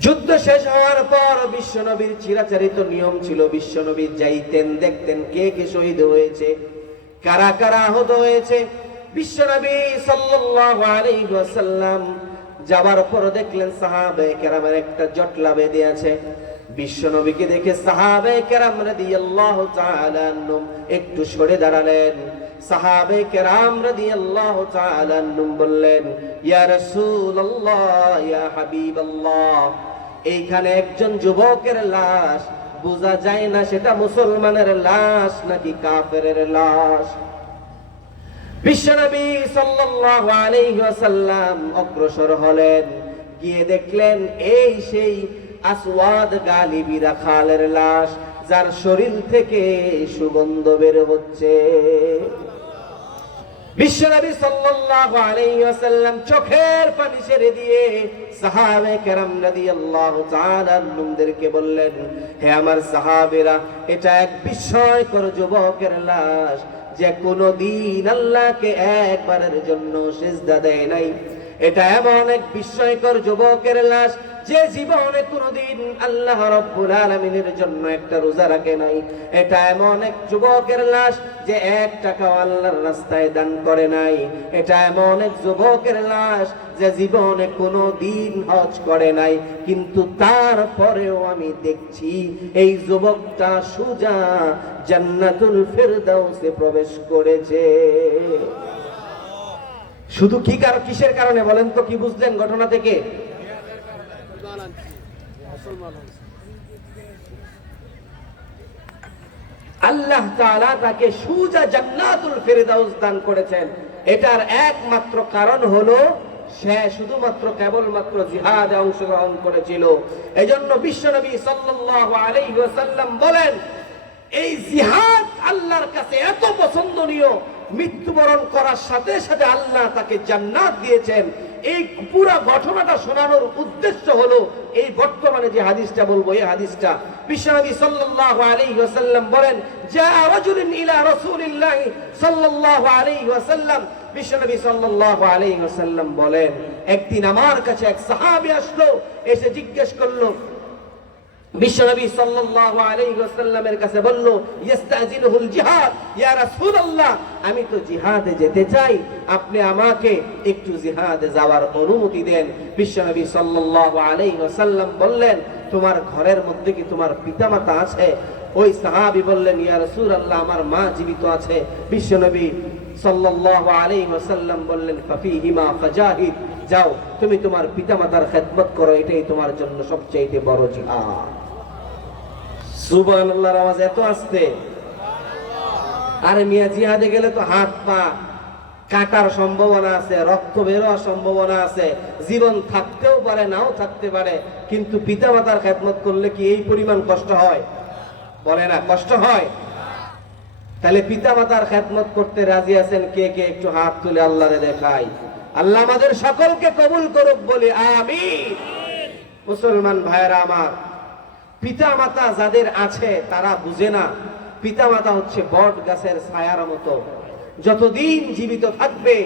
যুদ্ধ শেষ হওয়ার পর বিশ্বনবীর চিরাচরিত নিয়ম ছিল, বিশ্বনবী যাইতেন, দেখতেন কে কে শহীদ হয়েছে, কারা কারা আহত হয়েছে। বিশ্বনবী সাল্লাল্লাহু আলাইহি ওয়াসাল্লাম যাবার পর দেখলেন সাহাবায়ে কেরামের একটা জটলা বেঁধে আছে। বিশ্বনবীকে দেখে সাহাবায়ে কেরাম রাদিয়াল্লাহু তাআলা আনহুম একটু সরে দাঁড়ালেন। সাহাবায়ে কেরাম রাদিয়াল্লাহু তাআলা আনহুম বললেন, ইয়া রাসূলুল্লাহ, ইয়া হাবিবাল্লাহ, এইখানে একজন যুবকের লাশ, বোঝা যায় না সেটা মুসলমানের লাশ নাকি কাফেরের লাশ। বিশ্বনবী সাল্লাল্লাহু আলাইহি ওয়াসাল্লাম অগ্রসর হলেন, গিয়ে দেখলেন এই সেই আসওয়াদ গালিবী রাখালের লাশ, যার শরীর থেকে সুগন্ধ বের হচ্ছে। বিশ্বনবী সাল্লাল্লাহু আলাইহি ওয়াসাল্লাম চোখের পানি ছেড়ে দিয়ে সাহাবায়ে কেরাম রাদিয়াল্লাহু তাআলা আনহুমদেরকে বললেন, হে আমার সাহাবীরা, এটা এক বিস্ময়কর যুবকের লাশ, যে কোনদিন আল্লাহকে একবারের জন্য সিজদা দেয় নাই। এটা এমন এক বিস্ময়কর যুবকের লাশ, যে জীবনে কোনদিন আল্লাহ রাব্বুল আলামিনের জন্য একটা রোজা রাখে নাই। এটা এমন এক যুবকের লাশ, যে 1 টাকাও আল্লাহর রাস্তায় দান করে নাই। এটা এমন এক যুবকের লাশ, যে জীবনে কোনদিন হজ করে নাই, কিন্তু তারপরেও আমি দেখছি এই যুবকটা সুজা জান্নাতুল ফেরদাউসে প্রবেশ করেছে। শুধু কিসের কারণে বলেন তো? কি বুঝলেন ঘটনা থেকে? আল্লাহ তাআলা তাকে সুজা জান্নাতুল ফেরদাউস দান করেছেন। এটার একমাত্র কারণ হলো সে শুধুমাত্র কেবলমাত্র জিহাদে অংশগ্রহণ করেছিল। এজন্য বিশ্বনবী সাল্লাল্লাহু আলাইহি ওয়াসাল্লাম বলেন, এই জিহাদ আল্লাহর কাছে এত পছন্দনীয়, মৃত্যুবরণ করার সাথে সাথে আল্লাহ তাকে জান্নাত দিয়েছেন। এই পুরো ঘটনাটা শোনানোর উদ্দেশ্য হলো এই বর্তমানে যে হাদিসটা বলবো, এই হাদিসটা বিশ্বনবী সাল্লাল্লাহু আলাইহি ওয়াসাল্লাম বলেন, যা রাজুলুন ইলা রাসূলিল্লাহ সাল্লাল্লাহু আলাইহি ওয়াসাল্লাম, বিশ্বনবী সাল্লাল্লাহু আলাইহি ওয়াসাল্লাম বলেন, একদিন আমার কাছে এক সাহাবী আসলো, এসে জিজ্ঞেস করলো, বিশ্বনবী সাল্লাল্লাহু আলাইহি ওয়াসাল্লামের কাছে বলল, ইস্তাজিলুল জিহাদ, ইয়া রাসূলুল্লাহ, আমি তো জিহাদে যেতে চাই, আপনি আমাকে একটু জিহাদে যাওয়ার অনুমতি দেন। বিশ্বনবী সাল্লাল্লাহু আলাইহি ওয়াসাল্লাম বললেন, তোমার ঘরের মধ্যে কি তোমার পিতামাতা আছে? ওই সাহাবী বললেন, ইয়া রাসূলুল্লাহ, আমার মা জীবিত আছে। বিশ্বনবী সাল্লাল্লাহু আলাইহি ওয়াসাল্লাম বললেন, ফাফিহিমা ফাজাহিদ, যাও তুমি তোমার পিতামাতার খেদমত করো, এটাই তোমার জন্য সবচেয়ে বড় জিহাদ। সুবহানাল্লাহর আওয়াজ এত আসতে। আরে মিয়া, জিহাদে গেলে তো হাত পা কাটার সম্ভাবনা আছে, রক্ত বের হওয়ার সম্ভাবনা আছে, জীবন থাকতেও পারে নাও থাকতে পারে, কিন্তু পিতামাতার খেদমত করলে কি এই পরিমাণ কষ্ট হয়? বলে না, কষ্ট হয়? তাহলে পিতামাতার খেদমত করতে রাজি আছেন কে কে? একটু হাত তুলে আল্লাহরে দেখাই। আল্লাহ আমাদের সকলকে কবুল করুক, বলি আমিন। মুসলমান ভাইরা আমার, পিতামাতা যাদের আছে তারা বুঝে না, পিতামাতা হচ্ছে বট গাছের ছায়ার মতো, যতদিন জীবিত থাকবে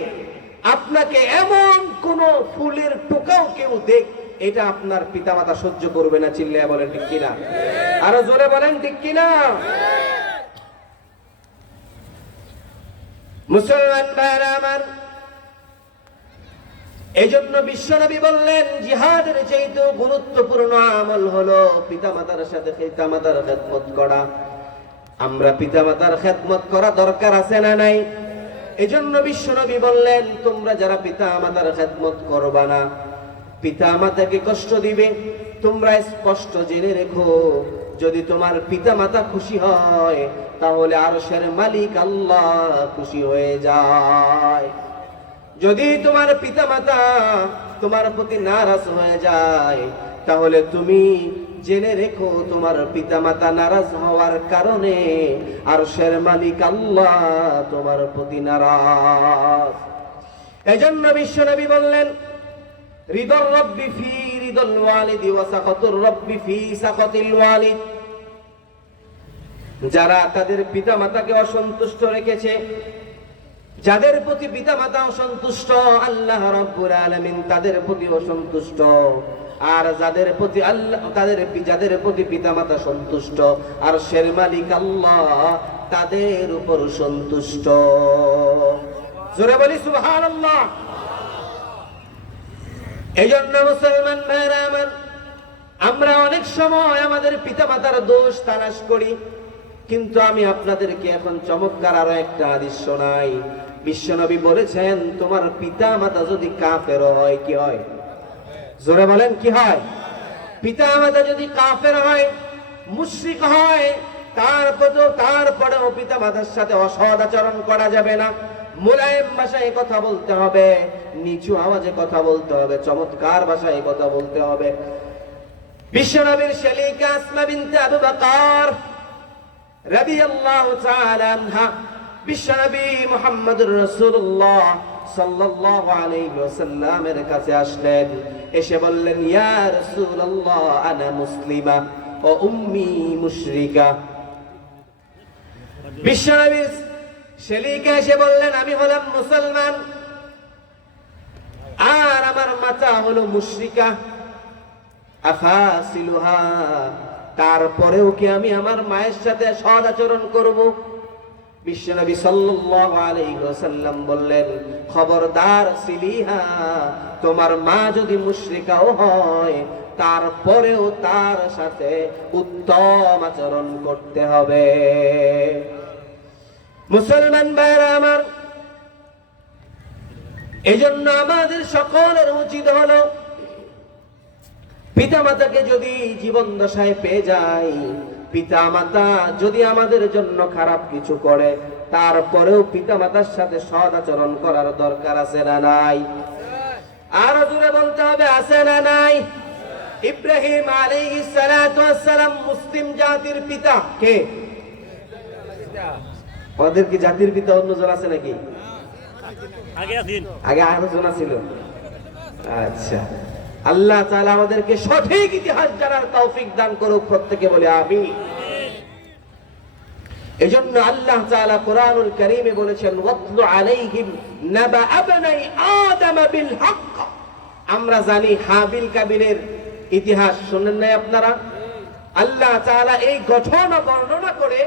আপনাকে এমন কোন ফুলের টোকাও কেউ দেখ, এটা আপনার পিতামাতা সহ্য করবে না। চিল্লায়া বলেন ঠিক কিনা? আরো জোরে বলেন ঠিক কিনা? মুসলমান ভাইরা আমার, এজন্য বিশ্বনবী বললেন, জিহাদের চাইতে গুরুত্বপূর্ণ আমল হলো পিতামাতার সাথে পিতামাতার খেদমত করা। আমরা পিতামাতার খেদমত করা দরকার আছে না নাই? এজন্য বিশ্বনবী বললেন, তোমরা যারা পিতামাতার খেদমত করবা না, পিতামাতাকে কষ্ট দিবে, তোমরা স্পষ্ট জেনে রেখো যদি তোমার পিতামাতা খুশি হয় তাহলে আরশের মালিক আল্লাহ খুশি হয়ে যায়। যদি তোমার পিতামাতা তোমার প্রতি নারাজ হয়ে যায় তাহলে তুমি জেনে রেখো তোমার পিতামাতা নারাজ হওয়ার কারণে আরশের মালিক আল্লাহ তোমার প্রতি নারাজ। এজন্য বিশ্বনবী বললেন, রিদর রব্বি ফি রিদল ওয়ালিদি ওয়া সাখাতুর রব্বি ফি সাখাতিল ওয়ালিদ। যারা তাদের পিতামাতাকে অসন্তুষ্ট রেখেছে, যাদের প্রতি পিতামাতা অসন্তুষ্ট, আল্লাহ রাব্বুল আলামিন তাদের প্রতি অসন্তুষ্ট। আর যাদের প্রতি যাদের প্রতি পিতামাতা সন্তুষ্ট, আর আরশের মালিক আল্লাহ তাদের উপর সন্তুষ্ট। জোরে বলি সুবহানাল্লাহ। এইজন্য মুসলমান ভাইরা আমার, আমরা অনেক সময় আমাদের পিতামাতার দোষ তালাশ করি, কিন্তু আমি আপনাদেরকে এখন চমৎকার আরো একটা হাদিস শোনাই। বিশ্বনবী বলেছেন, তোমার পিতামাতা যদি কাফের হয়, কি হয়? জোরে বলেন, কি হয়? পিতামাতা যদি কাফের হয়, মুশরিক হয়, তারপরেও পিতামাতার সাথে অসৎ আচরণ করা যাবে না। মুলায়েম ভাষায় কথা বলতে হবে, নিচু আওয়াজে কথা বলতে হবে, চমৎকার ভাষায় কথা বলতে হবে। বিশ্বনবীর শালিকা আসমা বিনতে আবু বকর রাদিয়াল্লাহু তাআলা আনহা বিশ্বনবী মুহাম্মদুর রাসূলুল্লাহ সাল্লাল্লাহু আলাইহি ওয়াসাল্লামের কাছে আসলেন। এসে বললেন, ইয়া রাসূলুল্লাহ আনা মুসলিমা ও উম্মি মুশরিকা। বিশ্বনবীর শালিকা এসে বললেন, আমি হলাম মুসলমান আর আমার মাতা হলো মুশরিকা। আফাসিলুহা, তারপরেও কি আমি আমার মায়ের সাথে সৎ আচরণ করব? বিশ্বনবী সাল্লাল্লাহু আলাইহি ওয়াসাল্লাম বললেন, খবরদার সিলিহা, তোমার মা যদি মুশরিকাও হয় তারপরেও তার সাথে উত্তম আচরণ করতে হবে। মুসলমান ভাইরা আমার, এজন্য আমাদের সকলের উচিত হলো, পিতামাতাকে যদি জীবন দশায় পেয়ে যাই, পিতামাতা যদি আমাদের জন্য খারাপ কিছু করে, তারপরেও পিতামাতার সাথে সৎ আচরণ করার দরকার আছে না নাই? আর জোরে বলতে হবে, আছে না নাই? ইব্রাহিম আলাইহিস সালাতু ওয়াস সালাম মুসলিম জাতির পিতা। কে? ওদের কি জাতির পিতা অন্যজন আছে নাকি? আগে আরেকজন ছিল। আচ্ছা, আল্লাহ তাআলা আমাদেরকে সঠিক ইতিহাস জানার তৌফিক দান করুক, প্রত্যেকে বলে আমিন। এজন্য আল্লাহ তাআলা কোরআনুল কারীমে বলেছেন, ওয়াতলু আলাইহিম নাবা আবনাই আদম বিল হক। আমরা জানি হাবিল কাবিলের ইতিহাস, শুনেন নাই আপনারা? আল্লাহ তাআলা এই ঘটনা বর্ণনা করে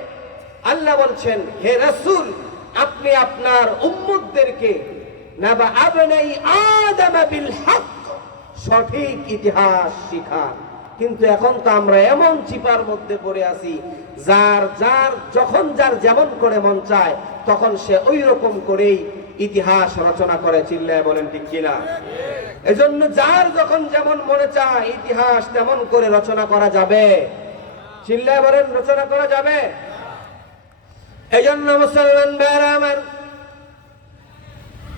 আল্লাহ বলছেন, হে রাসূল, আপনি আপনার উম্মতদেরকে নাবা আবনাই আদম বিল হক, সঠিক ইতিহাস শিখান। কিন্তু এখন তো আমরা এমন চিপার মধ্যে পড়ে আছি, যখন যার যেমন করে মন চায় তখন সে ওই রকম করেই ইতিহাস রচনা করে। চিল্লায় বলেন ঠিক কিনা? এজন্য যার যখন যেমন মনে চায় ইতিহাস তেমন করে রচনা করা যাবে। চিল্লায় বলেন, রচনা করা যাবে? এজন্য মুসলমান ভাইরা আমার,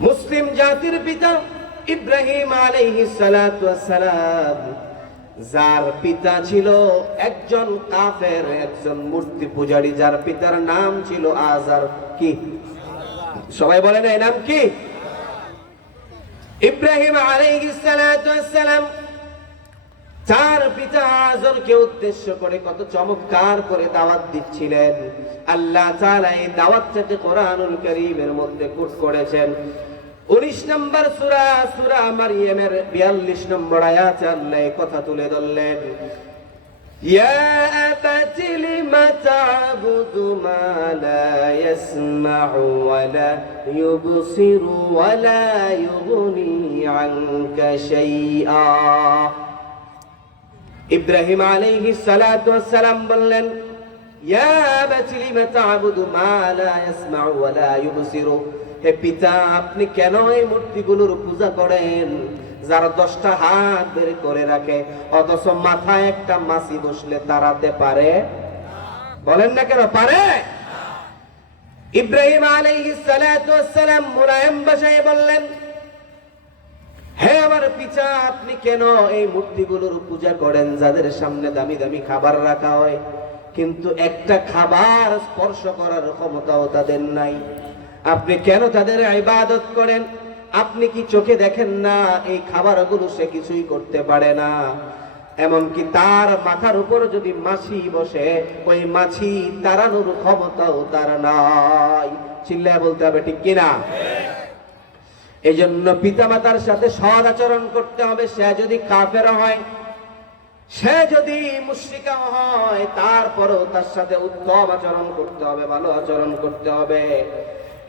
মুসলিম জাতির পিতা ইব্রাহিম আলাইহিস সালাতু ওয়াস সালাম, যার পিতা ছিল একজন কাফের, একজন মূর্তি পূজারী, যার পিতার নাম ছিল আজার। কি? সবাই বলেন এই নাম কি? ইব্রাহিম আলাইহিস সালাতু ওয়াস সালাম তার পিতা আজরকে উদ্দেশ্য করে কত চমৎকার করে দাওয়াত দিচ্ছিলেন। আল্লাহ তাআলা এই দাওয়াতটাকে কোরআনুল কারীমের মধ্যে কোট করেছেন। 19 নম্বর সূরা, সূরা মারইয়ামের 42 নম্বর আয়াতে আল্লাহ এই কথা তুলে ধরলেন, ইয়া আবাতি লিমা তা'বুদু মা লা ইয়াসমা'ু ওয়া লা ইউবসিরু ওয়া লা ইউগনি আনকা শাইআ। ইব্রাহিম আলাইহিস সালাতু ওয়াস সালাম বললেন, ইয়া আবাতি লিমা তা'বুদু মা লা ইয়াসমা'ু ওয়া লা ইউবসিরু, হে পিতা, আপনি কেন এই মূর্তিগুলোর পূজা করেন যারা 10টা হাত বের করে রাখে, অথচ মাথায় একটা মাছি বসলে তাড়াতে পারে? বলেন না কেন পারে? ইব্রাহিম আলাইহিস সালাতু ওয়াস সালাম মুলায়েম ভাষায় বললেন, হে আমার পিতা, আপনি কেন এই মূর্তিগুলোর পূজা করেন যাদের সামনে দামি দামি খাবার রাখা হয়, কিন্তু একটা খাবার স্পর্শ করার ক্ষমতাও তাদের নাই? আপনি কেন তাদের ইবাদত করেন? আপনি কি চোখে দেখেন না এই খাবারগুলো সে কিছুই করতে পারে না? এমনকি তার মাথার উপর যদি মাছি বসে, ওই মাছি তাড়ানোর ক্ষমতাও তার নাই। চিল্লায় বলতে হবে ঠিক কিনা? এই জন্য পিতামাতার সাথে সৎ আচরণ করতে হবে। সে যদি কাফের হয়, সে যদি মুশরিকা হয়, তারপরেও তার সাথে উত্তম আচরণ করতে হবে, ভালো আচরণ করতে হবে।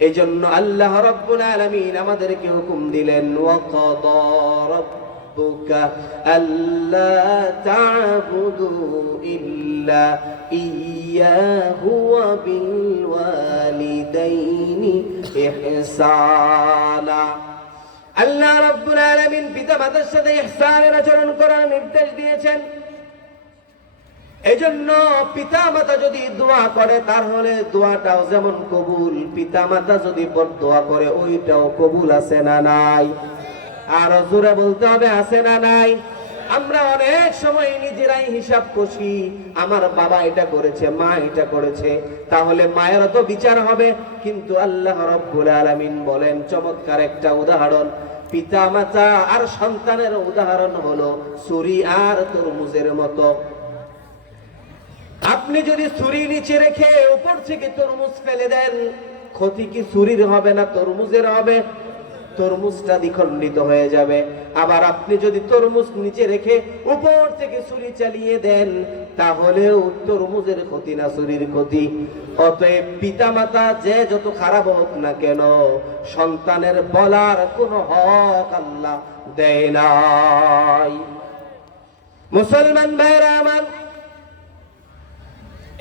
এই জন্য আল্লাহ রাব্বুল আলামিন আমাদেরকে হুকুম দিলেন, ওয়াকাদা রাব্বুকা আল্লা তা'বুদু ইল্লা ইয়্যাহু ওয়া বিল ওয়ালিদাইনি ইহসানা। আল্লাহ রাব্বুল আলামিন পিতামাতার সাথে ইহসানের আচরণ করার নির্দেশ দিয়েছেন। এজন্য পিতামাতা যদি দোয়া করে তাহলে দোয়াটাও যেমন কবুল, পিতামাতা যদি বদদোয়া করে ওইটাও কবুল। আছে না নাই? আর জোরে বলতে হবে আছে না নাই? আমরা অনেক সময় নিজেরাই হিসাব কষি, আমার বাবা এটা করেছে, মা এটা করেছে, তাহলে মায়েরও তো বিচার হবে। কিন্তু আল্লাহ রাব্বুল আলামিন বলেন চমৎকার একটা উদাহরণ, পিতামাতা আর সন্তানের উদাহরণ হলো ছুরি আর তরমুজের মতো। আপনি যদি ছুরি নিচে রেখে উপর থেকে তরমুজ ফেলে দেন, ক্ষতি কি ছুরির হবে না তরমুজের হবে? তরমুজটা দ্বিখণ্ডিত হয়ে যাবে। আবার আপনি যদি তরমুজ নিচে রেখে উপর থেকে ছুরি চালিয়ে দেন, তাহলেও তরমুজের ক্ষতি না ছুরির ক্ষতি। অতএব পিতামাতা যে যত খারাপ হোক না কেন, সন্তানের বলার কোনো হক আল্লাহ দেয় নাই। মুসলমান ভাইরা আমার,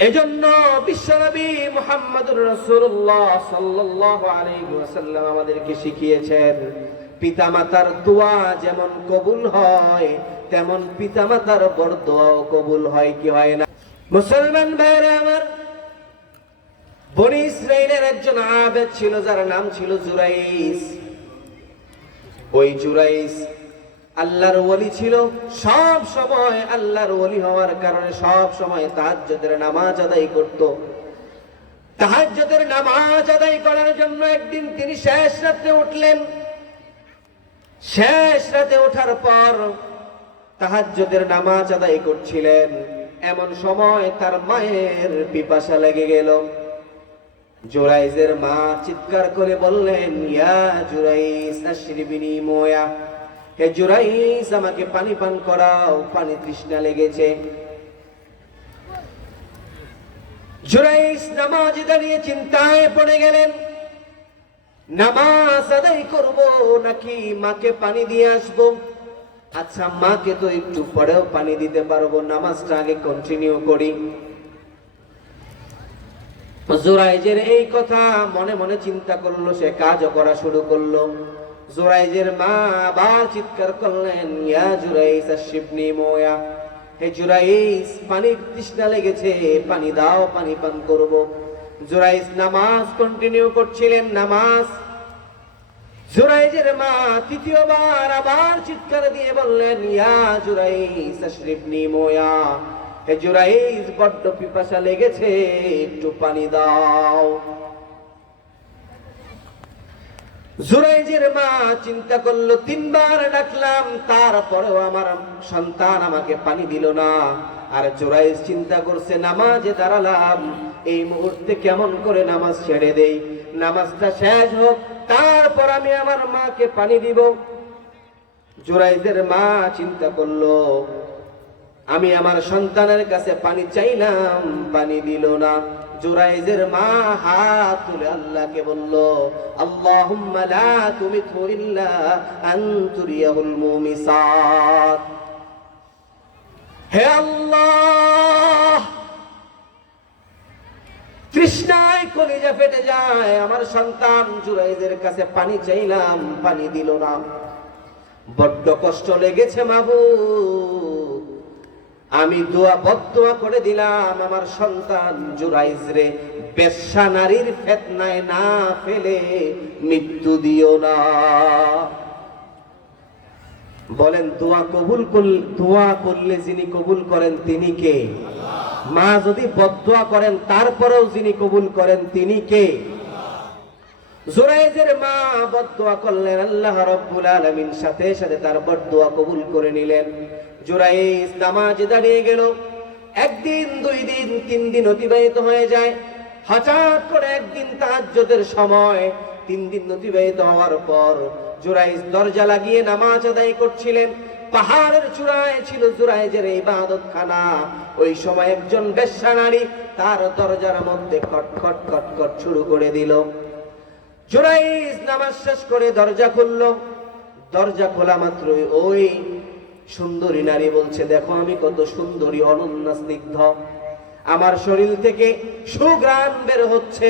এজন্য বিশ্বনবী মুহাম্মদুর রাসূলুল্লাহ সাল্লাল্লাহু আলাইহি ওয়াসাল্লাম আমাদেরকে শিখিয়েছেন, পিতামাতার দোয়া যেমন কবুল হয়, তেমন পিতামাতার বরদোয়াও কবুল হয় কি হয় না? মুসলমান ভাইরা আমার, বনি ইসরাইলের একজন আবেদ ছিল যার নাম ছিল জুরাইস। ওই জুরাইস আল্লাহর ওলি ছিল। সব সময় আল্লাহর ওলি হওয়ার কারণে সব সময় তাহাজ্জুদের নামাজ আদায় করত। তাহাজ্জুদের নামাজ আদায় করার জন্য একদিন তিনি শেষ রাতে উঠলেন। শেষ রাতে ওঠার পর তাহাজ্জুদের নামাজ আদায় করছিলেন, এমন সময় তার মায়ের পিপাসা লেগে গেল। জুরাইজের মা চিৎকার করে বললেন, ইয়া জুরাইস আশরিবিনি মোয়া, হে জুরাইস আমাকে পানি পান করাও, পানি তৃষ্ণা লেগেছে। জুরাইস নামাজে দাঁড়িয়ে চিন্তায় পড়ে গেলেন, নামাজ আদায় করব নাকি মাকে পানি দিয়ে আসবো? আচ্ছা, মাকে তো একটু পরেও পানি দিতে পারবো, নামাজটা আগে কন্টিনিউ করি। জুরাইজের এই কথা মনে মনে চিন্তা করলো, সে কাজও করা শুরু করলো। জুরাইজের মা আবার চিৎকার করলেন, ইয়া জুরাইস আশরিবনি মোয়া, হে জুরাইস পানির তৃষ্ণা লেগেছে, পানি দাও, পানি পান করব। জুরাইস নামাজ কন্টিনিউ করছিলেন। নামাজ জুরাইজের মা তৃতীয়বার আবার চিৎকার দিয়ে বললেন, ইয়া জুরাইস আশরিবনি মোয়া, হে জুরাইস বড্ড পিপাসা লেগেছে, একটু পানি দাও। জুরাইজের মা চিন্তা করলো, তিনবার ডাকলাম, তারপরেও আমার সন্তান আমাকে পানি দিল না। আর জুরাইজ চিন্তা করছে, নামাজে দাঁড়ালাম, এই মুহূর্তে কেমন করে নামাজ ছেড়ে দেই, নামাজটা শেষ হোক, তারপর আমি আমার মাকে পানি দিব। জুরাইজের মা চিন্তা করলো, আমি আমার সন্তানের কাছে পানি চাইলাম, পানি দিল না। জুরাইজের মা হাত তুলে আল্লাহকে বলল, আল্লাহুম্মা লা তুমিতহু ইল্লা আন তুরিয়াহুল মুমিসাত। হে আল্লাহ, তৃষ্ণায় কলিজা ফেটে যায়, আমার সন্তান জুরাইজের কাছে পানি চাইলাম, পানি দিল না। বড্ড কষ্ট লেগেছে মাবুদ, আমি বদদোয়া করে দিলাম আমার সন্তান জুরাইজ রে বেশ্যা নারীর ফিতনায় না ফেলে মৃত্যু দিও না। বলেন দোয়া করলে যিনি কবুল করেন তিনি কে? মা যদি বদদোয়া করেন তারপরেও যিনি কবুল করেন তিনি কে? জুরাইজের মা বদদোয়া করলেন, আল্লাহ রাব্বুল আলামিন সাথে সাথে তার বদদোয়া কবুল করে নিলেন। জুরাইজ নামাজে দাঁড়িয়ে গেল। একদিন, 2 দিন, 3 দিন অতিবাহিত হয়ে যায়। হঠাৎ করে একদিন তাহাজ্জুদের সময় 3 দিন অতিবাহিত হওয়ার পর জুরাইজ দরজা লাগিয়ে নামাজ আদায় করছিলেন। পাহাড়ের চূড়ায় ছিল জুরাইজের ইবাদতখানা। ওই সময় একজন বেশ্যা নারী তার দরজার মধ্যে খটখট খটখট শুরু করে দিল। জুরাইজ নামাজ শেষ করে দরজা খুলল। দরজা খোলা মাত্রই ওই সুন্দরী নারী বলছে, দেখো আমি কত সুন্দরী, অনন্য স্নিগ্ধ, আমার শরীর থেকে সুঘ্রাণ বের হচ্ছে,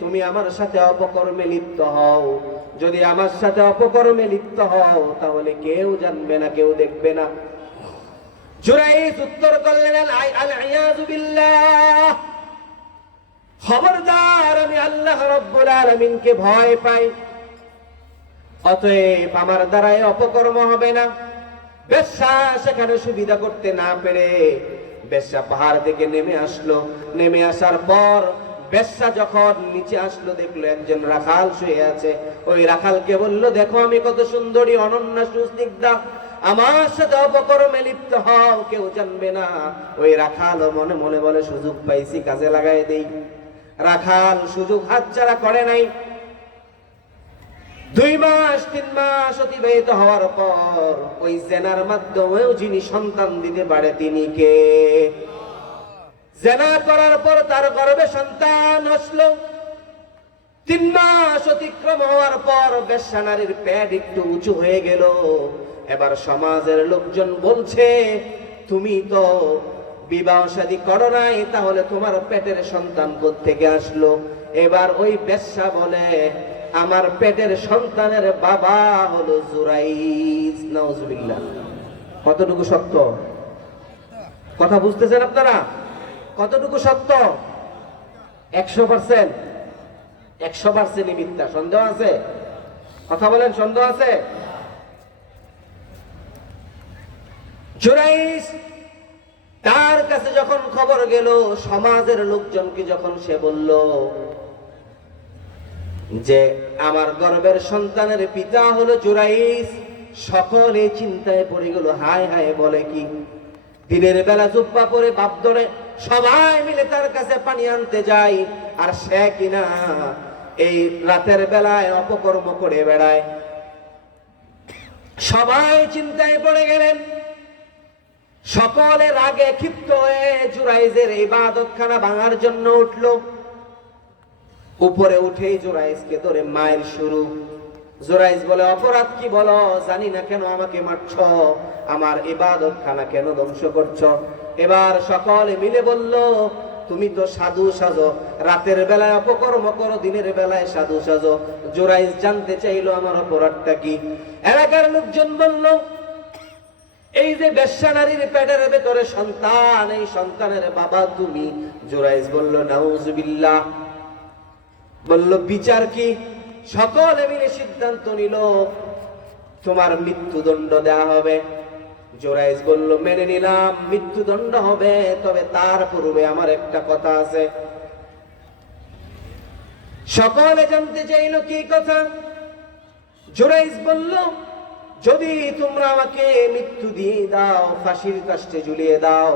তুমি আমার সাথে অপকর্মে লিপ্ত হও। যদি আমার সাথে অপকর্মে লিপ্ত হও তাহলে কেউ জানবে না, কেউ দেখবে না। জুরাইজ উত্তর করলেন, আল-ইয়াযু বিল্লাহ, খবরদার, আমি আল্লাহ রাব্বুল আলামিনকে ভয় পাই, অতএব আমার দ্বারাই অপকর্ম হবে না। বেশ্যা সেখানে সুবিধা করতে না পেরে বেশ্যা পাহাড় থেকে নেমে আসলো। নেমে আসার পর বেশ্যা যখন নিচে আসলো দেখলো একজন রাখাল শুয়ে আছে। ওই রাখালকে বলল, দেখো আমি কত সুন্দরী, অনন্য, সুস্নিগ্ধা, আমার সাথে অপকর্মে লিপ্ত হও, কেউ জানবে না। ওই রাখাল মনে মনে বলে, সুযোগ পাইছি, কাজে লাগাই দেই। রাখাল সুযোগ হাতছাড়া করে নাই। 2 মাস 3 মাস অতিবাহিত হওয়ার পর ওই জেনার মাধ্যমেও যিনি সন্তান দিতে পারে তিনি কে? জেনা করার পর তার গর্ভে সন্তান আসলো। 3 মাস অতিক্রম হওয়ার পর বেশ্যা নারীর পেট একটু উঁচু হয়ে গেল। এবার সমাজের লোকজন বলছে, তুমি তো বিবাহ শাদী করো নাই, তাহলে তোমার পেটের সন্তান কোত্থেকে আসলো? এবার ওই বেশ্যা বলে, আমার পেটের সন্তানের বাবা হলো জুরাইজ। নাউজুবিল্লাহ। কতটুকু সত্য? কথা বুঝতেছেন আপনারা? কতটুকু সত্য? 100%। 100% মিথ্যা। সন্দেহ আছে? কথা বলেন, সন্দেহ আছে? জুরাইজ তার কাছে যখন খবর গেল, সমাজের লোকজনকে যখন সে বলল যে আমার গর্ভের সন্তানের পিতা হলো জুরাইজ, সকলে চিন্তায় পড়ে গেল। হায় হায়, বলে কি? দিনের বেলা জুব্বা পরে বাপ ধরে সবাই মিলে তার কাছে পানি আনতে যায়, আর সে কিনা এই রাতের বেলায় অপকর্ম করে বেড়ায়। সবাই চিন্তায় পড়ে গেলেন। সকলে রাগে ক্ষিপ্ত হয়ে জুরাইজের ইবাদতখানা ভাঙার জন্য উঠল। উপরে উঠেই জুরাইজকে ধরে মায়ের শুরু। জুরাইজ বলে, অপরাধ কি বলো? জানি না কেন আমাকে মারছো, আমার ইবাদতখানা কেন ধ্বংস করছো? এবার সকলে মিলে বলল, তুমি তো সাধু সাজো, রাতের বেলায় অপকর্ম করো, দিনের বেলায় সাধু সাজো। জুরাইজ জানতে চাইলো আমার অপরাধটা কি। এলাকার লোকজন বলল, এই যে বেশ্যা নারীর পেটের ভেতরে সন্তান, এই সন্তানের বাবা তুমি। জুরাইজ বলল, নাউজুবিল্লাহ। বলল, বিচার কি? সকলে মিলে সিদ্ধান্ত নিল, তোমার মৃত্যুদণ্ড দেয়া হবে। জুরাইজ বলল, মেনে নিলাম, মৃত্যুদণ্ড হবে, তবে তার পূর্বে আমার একটা কথা আছে। সকলে জানতে চাইল কি কথা। জুরাইজ বলল, যদি তোমরা আমাকে মৃত্যু দিয়ে দাও, ফাঁসির কাস্টে ঝুলিয়ে দাও,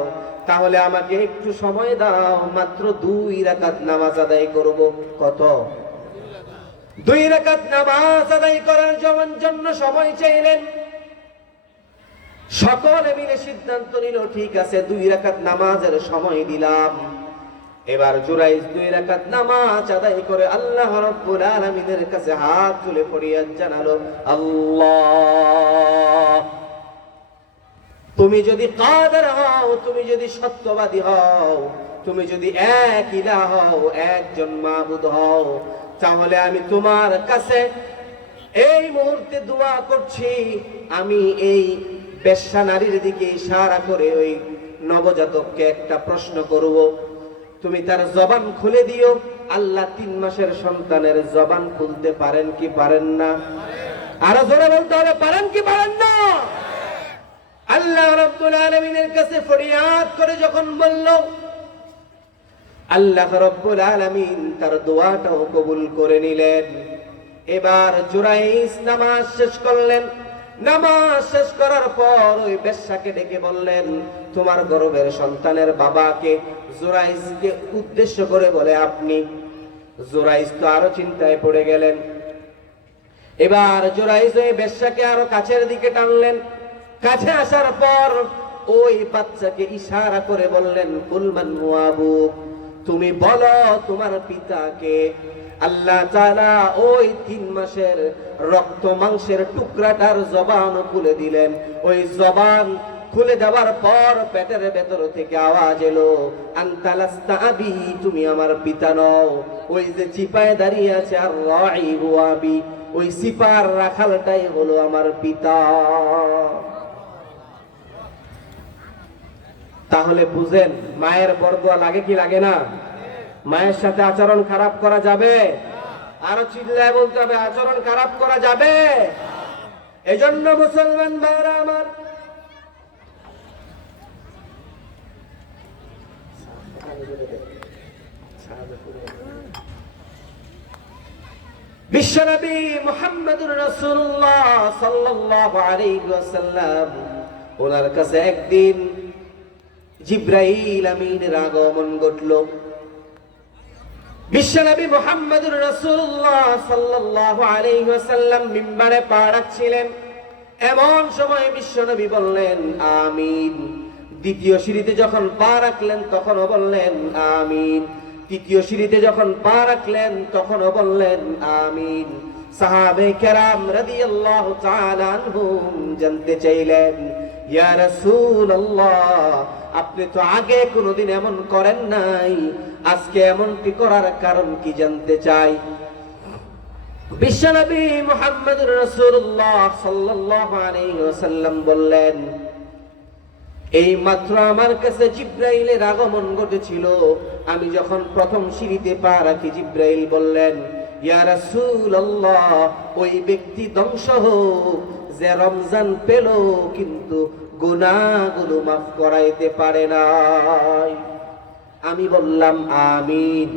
তাহলে আমাকে একটু সময় দাও, মাত্র 2 রাকাত নামাজ আদায় করব। কত? 2 রাকাত নামাজ আদায় করার জন্য সময় চাইলেন। সকলে মিলে সিদ্ধান্ত নিল, ঠিক আছে, 2 রাকাত নামাজের সময় দিলাম। এবার জুরাইজ 2 রাকাত নামাজ আদায় করে আল্লাহ রাব্বুল আলামিনের কাছে হাত তুলে ফরিয়াদ জানালো, আল্লাহ, তুমি যদি কাদের হও, তুমি যদি সত্যবাদী হও, তুমি যদি এক ইলাহ হও, একজন মাবুদ হও, তাহলে আমি তোমার কাছে এই মুহূর্তে দোয়া করছি, আমি এই বেশ্যা নারীর দিকে ইশারা করে ওই নবজাতককে একটা প্রশ্ন করব, তুমি তার জবান খুলে দিও। আল্লাহ 3 মাসের সন্তানের জবান খুলতে পারেন কি পারেন না? আরো জোরে বলতে হবে, পারেন কি পারেন না? আল্লাহ রাব্বুল আলামিনের কাছে ফরিয়াদ করে যখন বলল, আল্লাহ রাব্বুল আলামিন তার দোয়াটাও কবুল করে নিলেন। এবার জুরাইস নামাজ শেষ করলেন। নামাজ শেষ করার পর ওই বেশ্যাকে ডেকে বললেন, তোমার গর্ভের সন্তানের বাবাকে? জুরাইসকে উদ্দেশ্য করে বলে, আপনি। জুরাইস তো আরো চিন্তায় পড়ে গেলেন। এবার জুরাইস ওই বেশ্যাকে আরো কাছের দিকে টানলেন। কাছে আসার পর ওই বাচ্চাকে ইশারা করে বললেন, কুলমান মুআবুক, তুমি বলো তোমার পিতাকে। আল্লাহ তাআলা ওই 3 মাসের রক্ত মাংসের টুকরাটার জবান খুলে দিলেন। ওই জবান খুলে দেওয়ার পর পেটের ভেতর থেকে আওয়াজ এলো, আনতা লাস্তা আবি, তুমি আমার পিতা নও। ওই যে চিপায় দাঁড়িয়ে আছে আর রাঈ হুয়া আবি, ওই সিপার রাখালটাই হলো আমার পিতা। তাহলে বুঝেন, মায়ের বরদোয়া লাগে কি লাগে না? মায়ের সাথে আচরণ খারাপ করা যাবে? আরো চিল্লায় বলতে হবে, আচরণ খারাপ করা যাবে? এজন্য মুসলমান ভাইরা আমার, বিশ্বনবী মুহাম্মদুর রাসূলুল্লাহ সাল্লাল্লাহু আলাইহি ওয়াসাল্লাম, ওনার কাছে একদিন জিবরাইল আমিনের আগমন ঘটল। বিশ্বনবী মুহাম্মদুর রাসূলুল্লাহ সাল্লাল্লাহু আলাইহি ওয়াসাল্লাম মিম্বারে পা রাখছিলেন। এমন সময় বিশ্বনবী বললেন, আমিন। দ্বিতীয় সিঁড়িতে যখন পা রাখলেন তখনও বললেন, আমিন। তৃতীয় সিঁড়িতে যখন পা রাখলেন তখনও বললেন, আমিন। সাহাবে কেরাম রাদিয়াল্লাহু তাআলা আনহুম জানতে চাইলেন, ইয়া রাসূলুল্লাহ, আপনি তো আগে কোনোদিন এমন করেন নাই, আজকে এমনটি করার কারণ কি জানতে চাই। বিশ্বনবী মুহাম্মদুর রাসূলুল্লাহ সাল্লাল্লাহু আলাইহি ওয়াসাল্লাম বললেন, এই মাত্র আমার কাছে জিবরাইলের আগমন ঘটেছিল। আমি যখন প্রথম সিঁড়িতে পা রাখি, জিবরাইল বললেন, ইয়া রাসূলুল্লাহ, ওই ব্যক্তি ধ্বংস হোক যে রমজান পেল কিন্তু গুনাহগুলো মাফ করাইতে পারে নাই। আমি বললাম, আমিন।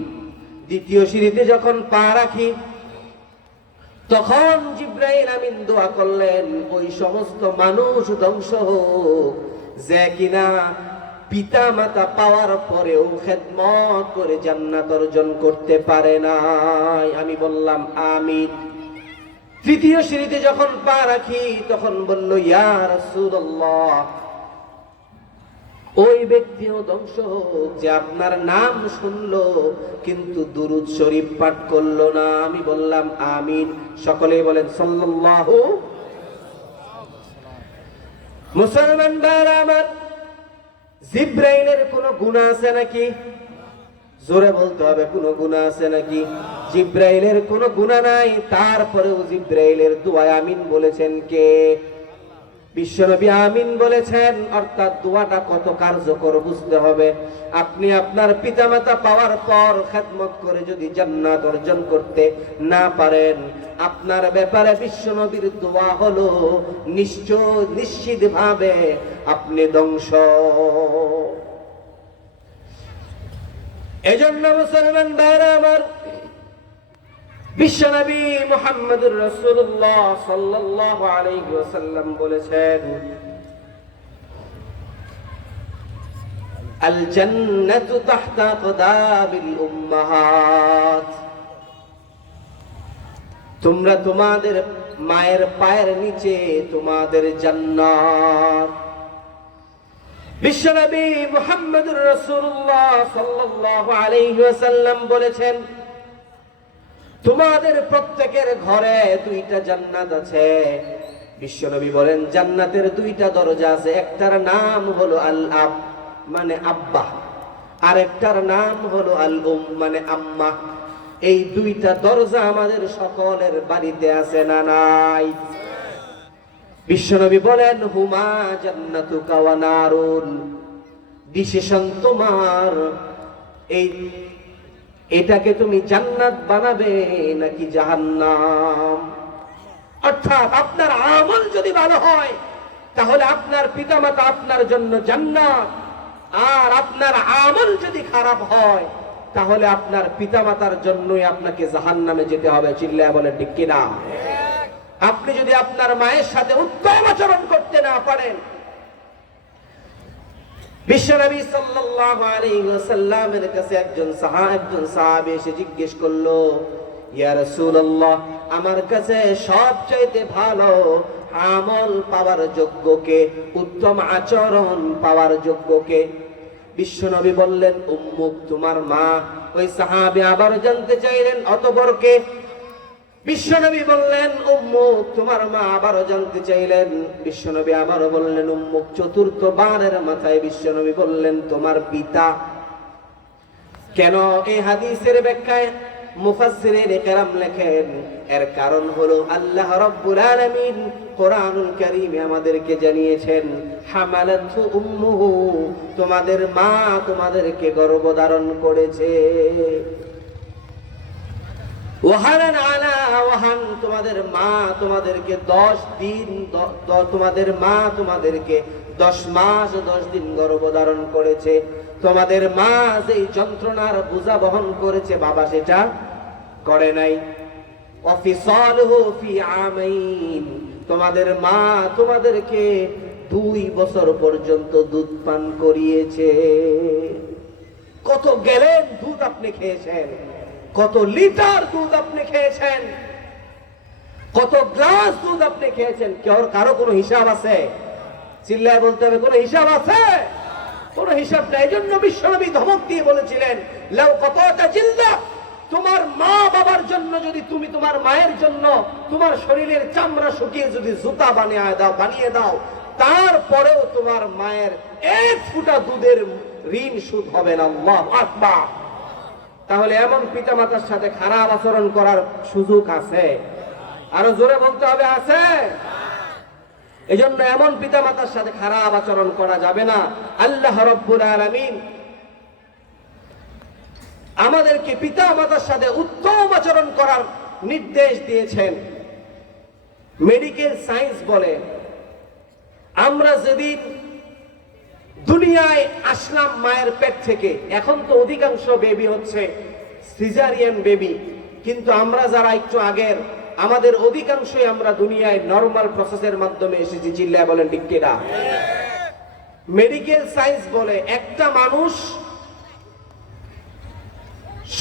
দ্বিতীয় সিঁড়িতে যখন পা রাখি তখন জিবরাইল আমিন দোয়া করলেন, ওই সমস্ত মানুষ ধ্বংস হোক যে কিনা পিতা মাতা পাওয়ার পরেও খেদমত করে জান্নাত অর্জন করতে পারে নাই। আমি বললাম, আমিন। তৃতীয় সিঁড়িতে যখন পা রাখি তখন বলল, ইয়া রাসূলুল্লাহ, ওই ব্যক্তিও ধ্বংস হোক যে আপনার নাম শুনলো কিন্তু দুরূদ শরীফ পাঠ করলো না। আমি বললাম, আমিন। সকলেই বলেন সাল্লাল্লাহু। মুসলমান ভাইরা আমার, জিবরাইলের কোনো গুনাহ আছে নাকি? জোরে বলতে হবে, কোনো গুনাহ আছে নাকি? জিবরাইলের কোনো গুনাহ নাই, তারপরেও জিবরাইলের দোয়ায় আমিন বলেছেন কে? বিশ্বনবী আমিন বলেছেন। অর্থাৎ দোয়াটা কত কার্যকর বুঝতে হবে। আপনি আপনার পিতামাতা পাওয়ার পর খেদমত করে যদি জান্নাত অর্জন করতে না পারেন, আপনার ব্যাপারে বিশ্বনবীর দোয়া হলো নিশ্চিতভাবে আপনি ধ্বংস। এজন্য মুসলমান ভাইরা আমার, বিশ্বনবী মুহাম্মদুর রাসূলুল্লাহ সাল্লাল্লাহু আলাইহি ওয়াসাল্লাম বলেছেন, আল জান্নাতু তাহতা আকদামিল উম্মাহাত, তোমরা তোমাদের মায়ের পায়ের নিচে তোমাদের জান্নাত। বিশ্বনবী মুহাম্মদুর রাসূলুল্লাহ সাল্লাল্লাহু আলাইহি ওয়াসাল্লাম বলেছেন, তোমাদের প্রত্যেকের ঘরে 2টা জান্নাত আছে। বিশ্বনবী বলেন, জান্নাতের 2টা দরজা আছে। একটার নাম হলো আল আব মানে আব্বা, আর একটার নাম হলো আল উম মানে আম্মা। এই দুইটা দরজা আমাদের সকলের বাড়িতে আছে না নাই? বিশ্বনবী বলেন হুমা জান্নাতুকা ওয়া নারুন, ডিসিশন তোমার, এটাকে তুমি জান্নাত বানাবে নাকি জাহান্নাম। অর্থাৎ আপনার আমল যদি ভালো হয় তাহলে আপনার পিতামাতা আপনার জন্য জান্নাত, আর আপনার আমল যদি খারাপ হয় তাহলে আপনার পিতামাতার জন্যই আপনাকে জাহান্নামে যেতে হবে। চিল্লায়া বলে ঠিক কিনা? আপনি যদি আপনার মায়ের সাথে উত্তম আচরণ করতে না পারেন, বিশ্বনবী সাল্লাল্লাহু আলাইহি ওয়াসাল্লামের কাছে একজন সাহাবী এসে জিজ্ঞেস করলো, ইয়া রাসূলুল্লাহ, আমার কাছে সবচাইতে ভালো আমল পাওয়ার যোগ্য কে, উত্তম আচরণ পাওয়ার যোগ্য কে? বিশ্বনবী বললেন উম্মুক, তোমার মা। ওই সাহাবী আবার জানতে চাইলেন অতঃপর কে? বিশ্বনবী বললেন উম্মুক, তোমার মা। আবারও জানতে চাইলেন, বিশ্বনবী আবারও বললেন উম্মুক। চতুর্থ বারের মাথায় বিশ্বনবী বললেন তোমার পিতা। কেন? এই হাদিসের ব্যাখ্যায় মুফাসসিরিন কেরাম লেখেন, এর কারণ হলো আল্লাহ রাব্বুল আলামিন কোরআনুল কারীমে আমাদেরকে জানিয়েছেন হামালাতহু উম্মুহু, তোমাদের মা তোমাদেরকে গর্ভধারণ করেছে। ওয়াহানান আলা ওয়াহান, তোমাদের মা তোমাদেরকে 10 দিন, তোমাদের মা তোমাদেরকে 10 মাস 10 দিন গর্ভধারণ করেছে। তোমাদের মা যেই যন্ত্রণার বোঝা বহন করেছে বাবা সেটা করে নাই। ওয়াফিসালহু ফি আমাইন, তোমাদের মা তোমাদেরকে 2 বছর পর্যন্ত দুধ পান করিয়েছে। কত গ্যালন দুধ আপনি খেয়েছেন, কত লিটার দুধ আপনি খেয়েছেন, কত গ্লাস দুধ আপনি খেয়েছেন, কারো কোনো হিসাব আছে? চিল্লায় বলতে হবে, কোনো হিসাব আছে? কোনো হিসাব নাই। এই জন্য বিশ্বনবী ধমক দিয়ে বলেছিলেন লাউ কতটা জিলদা, তোমার মা বাবার জন্য যদি তুমি তোমার মায়ের জন্য তোমার শরীরের চামড়া শুকিয়ে যদি জুতা বানিয়ে দাও, তারপরেও তোমার মায়ের 1 ফোঁটা দুধের ঋণ শোধ হবে না। আল্লাহু আকবার। তাহলে এমন পিতামাতার সাথে খারাপ আচরণ করার সুযোগ আছে? আরো জোরে বলতে হবে, আছে? এজন্য এমন পিতামাতার সাথে খারাপ আচরণ করা যাবে না। আল্লাহ রাব্বুল আলামিন আমাদেরকে পিতামাতার সাথে উত্তম আচরণ করার নির্দেশ দিয়েছেন। মেডিকেল সায়েন্স বলে আমরা যেদিন দুনিয়ায় আসলাম মায়ের পেট থেকে, এখন তো অধিকাংশ বেবি হচ্ছে সিজারিয়ান বেবি, কিন্তু আমরা যারা একটু আগের, আমাদের অধিকাংশই আমরা দুনিয়ায় নরমাল প্রসেসের মাধ্যমে এসেছি। চিল্লায় বলেন ঠিক কিনা? মেডিকেল সায়েন্স বলে একটা মানুষ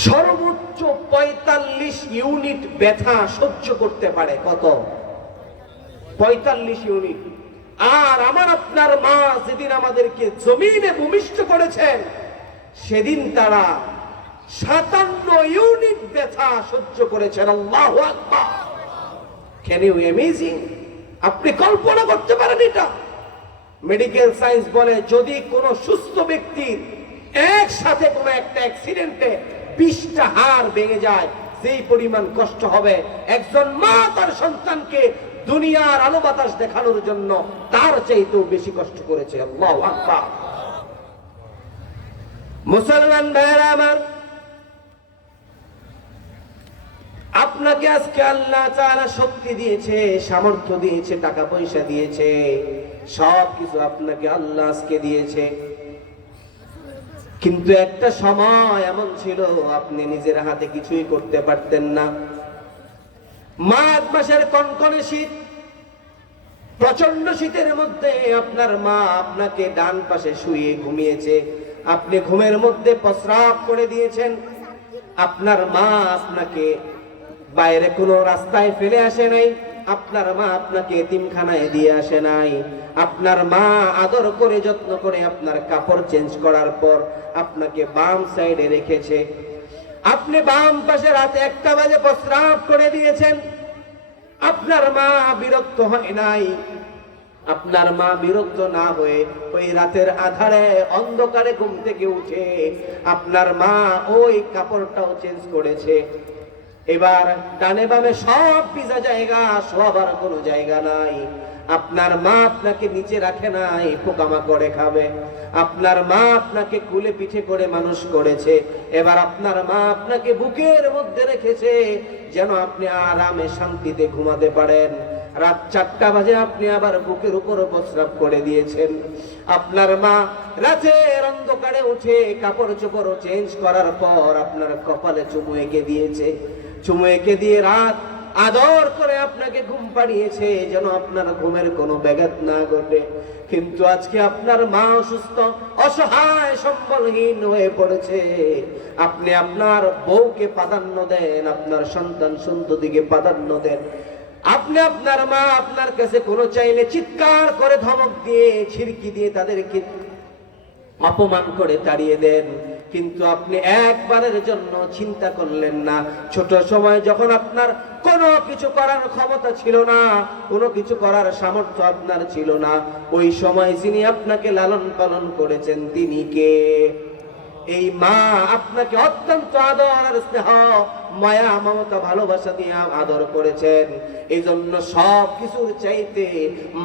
সর্বোচ্চ 45 ইউনিট ব্যথা সহ্য করতে পারে। কত? 45 ইউনিট। আর আমার আপনার মা যেদিন আমাদেরকে জমিনে ভূমিষ্ঠ করেছেন সেদিন তারা 57 ইউনিট ব্যথা সহ্য করেছেন। আল্লাহু আকবার। Can you imagine? আপনি কল্পনা করতে পারেন এটা? মেডিকেল সায়েন্স বলে যদি কোনো সুস্থ ব্যক্তির একসাথে কোনো একটা অ্যাক্সিডেন্টে 20টা হাড় ভেঙে যায়, যেই পরিমাণ কষ্ট হবে একজন মা তার সন্তানকে দুনিয়ার আলো বাতাস দেখানোর জন্য, তার চাইতেও বেশি কষ্ট করেছে। আল্লাহু আকবার। মুসলমান ভাইরা আমার, আপনাকে আজকে আল্লাহ তাআলা শক্তি দিয়েছে, সামর্থ্য দিয়েছে, টাকা পয়সা দিয়েছে, সবকিছু আপনাকে আল্লাহ আজকে দিয়েছে। কিন্তু একটা সময় এমন ছিল আপনি নিজের হাতে কিছুই করতে পারতেন না। মাঘ মাসের কনকনে শীত, প্রচন্ড শীতের মধ্যে আপনার মা আপনাকে ডান পাশে শুয়ে ঘুমিয়েছে, আপনি ঘুমের মধ্যে প্রস্রাব করে দিয়েছেন। আপনার মা আপনাকে বাইরে কোনো রাস্তায় ফেলে আসে নাই, আপনার মা আপনাকে এতিমখানায় দিয়ে আসে নাই। আপনার মা আদর করে যত্ন করে আপনার কাপড় চেঞ্জ করার পর আপনাকে বাম সাইডে রেখেছে। আপনি বাম পাশে রাতে 1টা বাজে প্রস্রাব করে দিয়েছেন। আপনার মা বিরক্ত হয় নাই, আপনার মা বিরক্ত না হয়ে ওই রাতের আধারে অন্ধকারে ঘুম থেকে উঠে আপনার মা ওই কাপড়টাও চেঞ্জ করেছে। এবার ডানে বামে সব ভিজা জায়গা, শোয়াবার কোনো জায়গা নাই। আপনার মা আপনাকে নিচে রাখে নাই পোকামাকড়ে খাবে। আপনার মা আপনাকে কুলে পিঠে করে মানুষ করেছে। এবার আপনার মা আপনাকে বুকের মধ্যে রেখেছে যেন আপনি আরামে শান্তিতে ঘুমাতে পারেন। রাত 4টা বাজে আপনি আবার বুকের উপর প্রস্রাব করে দিয়েছেন। আপনার মা রাতের অন্ধকারে উঠে কাপড় চোপড় চেঞ্জ করার পর আপনার কপালে চুমু এঁকে দিয়েছে। চুমু এঁকে দিয়ে রাত আদর করে আপনাকে ঘুম পাড়িয়েছে যেন আপনার ঘুমের কোনো ব্যাঘাত না ঘটে। কিন্তু আজকে আপনার মা অসুস্থ, অসহায়, সম্বলহীন হয়ে পড়েছে। আপনি আপনার বউকে প্রাধান্য দেন, আপনার সন্তান সন্ততিকে প্রাধান্য দেন। আপনি আপনার মা আপনার কাছে কোনো চাইলে চিৎকার করে ধমক দিয়ে ছিড়কি দিয়ে তাদেরকে অপমান করে তাড়িয়ে দেন। কিন্তু আপনি একবারের জন্য চিন্তা করলেন না, ছোট সময় যখন আপনার কোনো কিছু করার ক্ষমতা ছিল না, কোনো কিছু করার সামর্থ্য আপনার ছিল না, ওই সময় যিনি আপনাকে লালন পালন করেছেন তিনি কে? এই মা আপনাকে অত্যন্ত আদর আর স্নেহ, মায়া, মমতা, ভালোবাসা দিয়ে আদর করেছেন। এই জন্য সব কিছুর চাইতে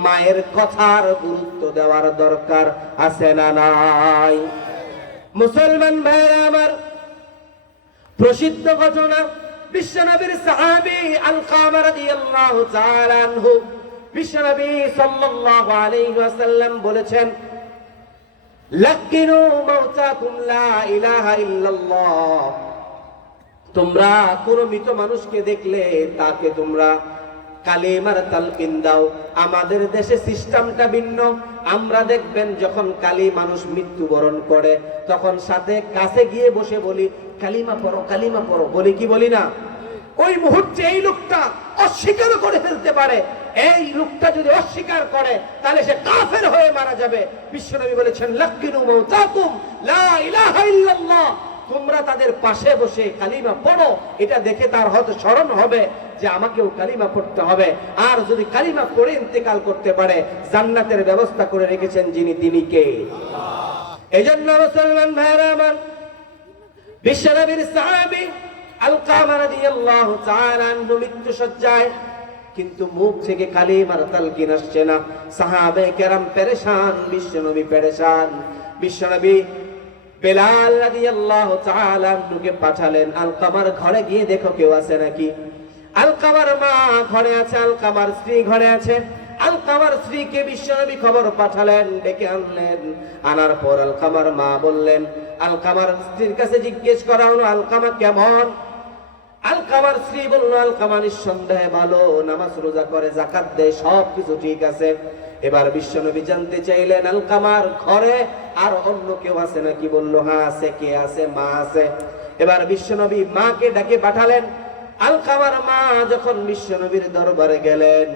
মায়ের কথার গুরুত্ব দেওয়ার দরকার আছে না নাই? মুসলমান ভাইরা আমার, প্রসিদ্ধ ঘটনা, বিশ্বনবীর সাহাবী আলকামা রাদিয়াল্লাহু তাআলা আনহু, বিশ্বনবী সাল্লাল্লাহু আলাইহি ওয়াসাল্লাম বলেছেন, লাকিনু মাউতাকুম লা ইলাহা ইল্লাল্লাহ। তোমরা কোন মৃত মানুষকে দেখলে তাকে তোমরা কালিমার তালকিন দাও। আমাদের দেশে সিস্টেমটা ভিন্ন। আমরা দেখবেন যখন কালী মানুষ মৃত্যুবরণ করে তখন সাথে কাছে গিয়ে বসে বলি কালিমা পড়ো, কালিমা পড়ো, বলি কি বলি না? ওই মুহূর্তে এই লোকটা অস্বীকার করে ফেলতে পারে। এই লোকটা যদি অস্বীকার করে তাহলে সে কাফের হয়ে মারা যাবে। বিশ্বনবী বলেছেন, লাকিনু মাউতাকুম লা ইলাহা ইল্লাল্লাহ। তোমরা তাদের পাশে বসে কালিমা পড়ো, এটা দেখে তার হয়তো স্মরণ হবে যে আমাকেও কালিমা পড়তে হবে। আর যদি কালিমা পড়ে ইন্তেকাল করতে পারে, জান্নাতের ব্যবস্থা করে রেখেছেন যিনি, তিনি কে? এজন্য মুসলমান ভাইরা আমার, বিশ্বনবীর সাহাবী আলকামা রাদিয়াল্লাহু তাআলা আনহু মৃত্যু সজ্জায়, কিন্তু মুখ থেকে কালিমার তালকিন আসছে না। সাহাবে কেরাম পেরেশান, বিশ্বনবী পেরেশান। বিশ্বনবী বেলাল রাদিয়াল্লাহু তাআলা আনহুকে পাঠালেন, আলকামার ঘরে গিয়ে দেখো কেউ আছে নাকি। আলকামার মা ঘরে আছে, আলকামার স্ত্রী ঘরে আছে। আলকামার স্ত্রীকে বিশ্বনবী খবর পাঠালেন, ডেকে আনলেন। আনার পর আলকামার মা বললেন, আলকামার স্ত্রীর কাছে জিজ্ঞেস করা হলো আলকামা কেমন। আলকামার স্ত্রী বলল, আলকামা নিঃসন্দেহে ভালো, নামাজ রোজা করে, যাকাত দেয়, সব কিছু ঠিক আছে। এবার বিশ্বনবী জানতে চাইলেন আলকামার ঘরে আর অন্য কেউ আছে নাকি। বলল হ্যাঁ আছে। কে আছে? মা আছে। এবার বিশ্বনবী মাকে ডাকে পাঠালেন। আলকামার মা যখন বিশ্বনবীর দরবারে গেলেন,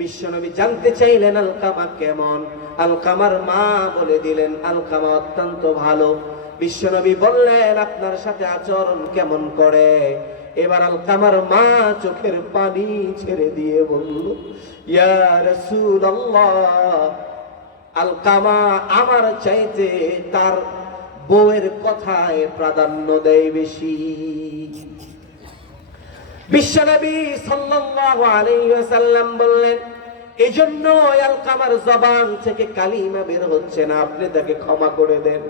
বিশ্বনবী জানতে চাইলেন আলকামা কেমন। আলকামার মা বলে দিলেন আলকামা অত্যন্ত ভালো। বিশ্বনবী বললেন আপনার সাথে আচরণ কেমন করে? এবার আলকামার মা চোখের পানি ছেড়ে দিয়ে বলল, ইয়া রাসূলুল্লাহ, আলকামা আমার চাইতে তার বউয়ের কথায় প্রাধান্য দেয় বেশি। বিশ্বনবী সাল্লাল্লাহু আলাইহি ওয়াসাল্লাম বললেন, এজন্য আলকামার জবান থেকে কালিমা বের হচ্ছে না, আপনি তাকে ক্ষমা করে দেন।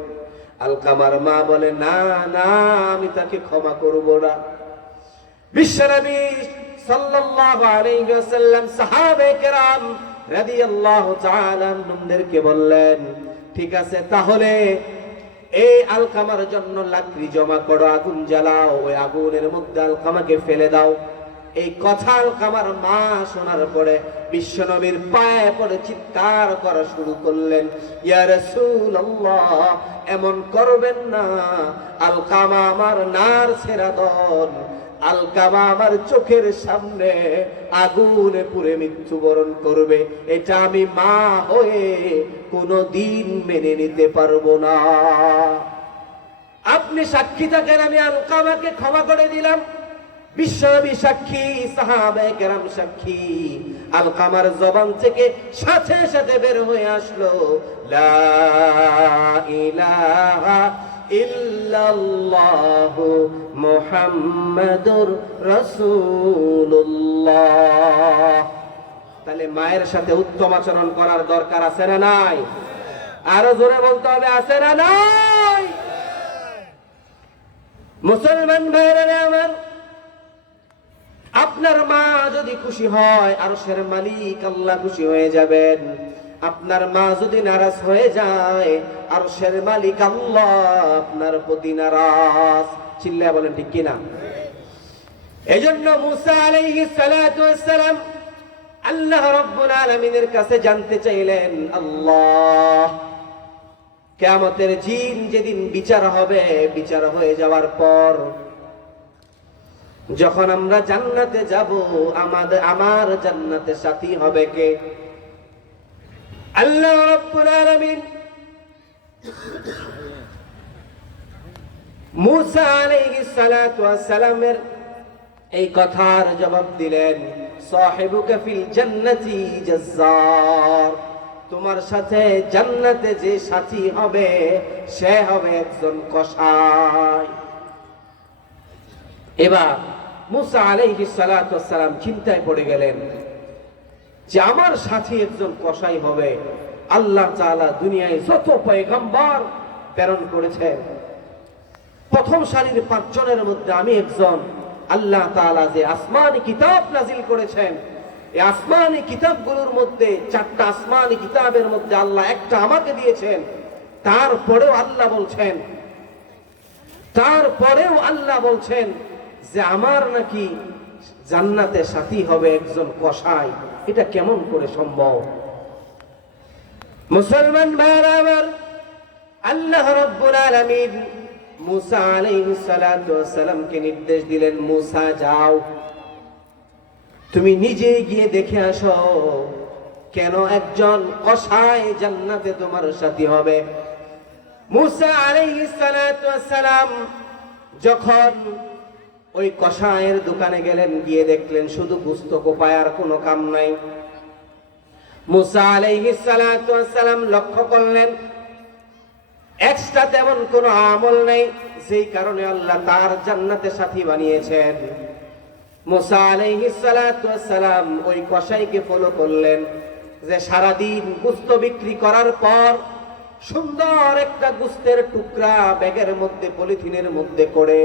আলকামার মা বলে, না না, আমি তাকে ক্ষমা করব না। বিশ্বনবী সাল্লাল্লাহু আলাইহি ওয়াসাল্লাম সাহাবে কেরাম রাদিয়াল্লাহু তাআলা আনহুমদেরকে বললেন, ঠিক আছে, তাহলে এই আলকামার জন্য লাকড়ি জমা করো, আগুন জ্বালাও, ওই আগুনের মধ্যে আলকামাকে ফেলে দাও। এই কথা আলকামার মা শোনার পরে বিশ্বনবীর পায়ে পড়ে চিৎকার করা শুরু করলেন, ইয়া রাসূলুল্লাহ, এমন করবেন না। আলকামা আমার নার ছেড়া দন, আলকামা আমার চোখের সামনে আগুনে পুড়ে মৃত্যুবরণ করবে, এটা আমি মা হয়ে কোনদিন মেনে নিতে পারবো না। আপনি সাক্ষী থাকেন, আমি আলকামাকে ক্ষমা করে দিলাম। বিশ্বনবী সাক্ষী, সাহাবায়ে কেরাম সাক্ষী। আলকামার জবান থেকে সাথে সাথে বের হয়ে আসলো লা ইলাহা ইল্লাল্লাহু মুহাম্মাদুর রাসূলুল্লাহ। তাহলে মায়ের সাথে উত্তম আচরণ করার দরকার আছে না নাই? আরো জোরে বলতে হবে, আছে না নাই? মুসলমান ভাইরা আমার, আপনার মা যদি খুশি হয় আরশের মালিক আল্লাহ খুশি হয়ে যাবেন। আপনার মা যদি নারাজ হয়ে যায় আরশের মালিক আল্লাহ আপনার প্রতি নারাজ। চিল্লায়া বলেন ঠিক কিনা? এজন্য মুসা আলাইহিস সালাতু ওয়াস সালাম আল্লাহ রাব্বুল আলামিনের কাছে জানতে চাইলেন, আল্লাহ কিয়ামতের দিন যেদিন বিচার হবে, বিচার হয়ে যাওয়ার পর যখন আমরা জান্নাতে যাব, আমার জান্নাতে সাথী হবে কে? আল্লাহ রাব্বুল আলামিন মুসা আলাইহিস সালাতু ওয়াস সালামের এই কথার জবাব দিলেন, সাহিবুকা ফিল জান্নাতি জাজ্জার, তোমার সাথে জান্নাতে যে সাথী হবে সে হবে একজন কসাই। এবার মুসা আলাইহিস সালাতু ওয়াস সালাম চিন্তায় পড়ে গেলেন যে আমার সাথী একজন কসাই হবে। আল্লাহ তাআলা দুনিয়ায় যত পয়গম্বর প্রেরণ করেছেন প্রথম সারির 5 জনের মধ্যে আমি একজন। আল্লাহ তাআলা যে আসমানি কিতাব নাজিল করেছেন, এই আসমানি কিতাবগুলোর মধ্যে 4টা আসমানি কিতাবের মধ্যে আল্লাহ একটা আমাকে দিয়েছেন। তারপরেও আল্লাহ বলছেন যে আমার নাকি জান্নাতে সাথী হবে একজন কসাই। এটা কেমন করে সম্ভব? মুসলমান ভাইরা আমার, আল্লাহ রাব্বুল আলামিন মুসা আলাইহিস সালাতু ওয়াস সালামকে নির্দেশ দিলেন, মুসা যাও, তুমি নিজে গিয়ে দেখে আসো কেন একজন কসাই জান্নাতে তোমার সাথী হবে। মুসা আলাইহিস সালাতু ওয়াস সালাম যখন ওই কসাইয়ের দোকানে গেলেন, গিয়ে দেখলেন শুধু গোশত কোপায় আর কোনো কাম নাই। মুসা আলাইহিস সালাতু ওয়াস সালাম লক্ষ্য করলেন এক্সট্রা তেমন কোনো আমল নেই, যেই কারণে আল্লাহ তার জান্নাতে সাথী বানিয়েছেন। মুসা আলাইহিস সালাতু ওয়াস সালাম ওই কসাইকে ফলো করলেন যে সারাদিন গোশত বিক্রি করার পর সুন্দর একটা গোশতের টুকরা ব্যাগের মধ্যে পলিথিনের মধ্যে করে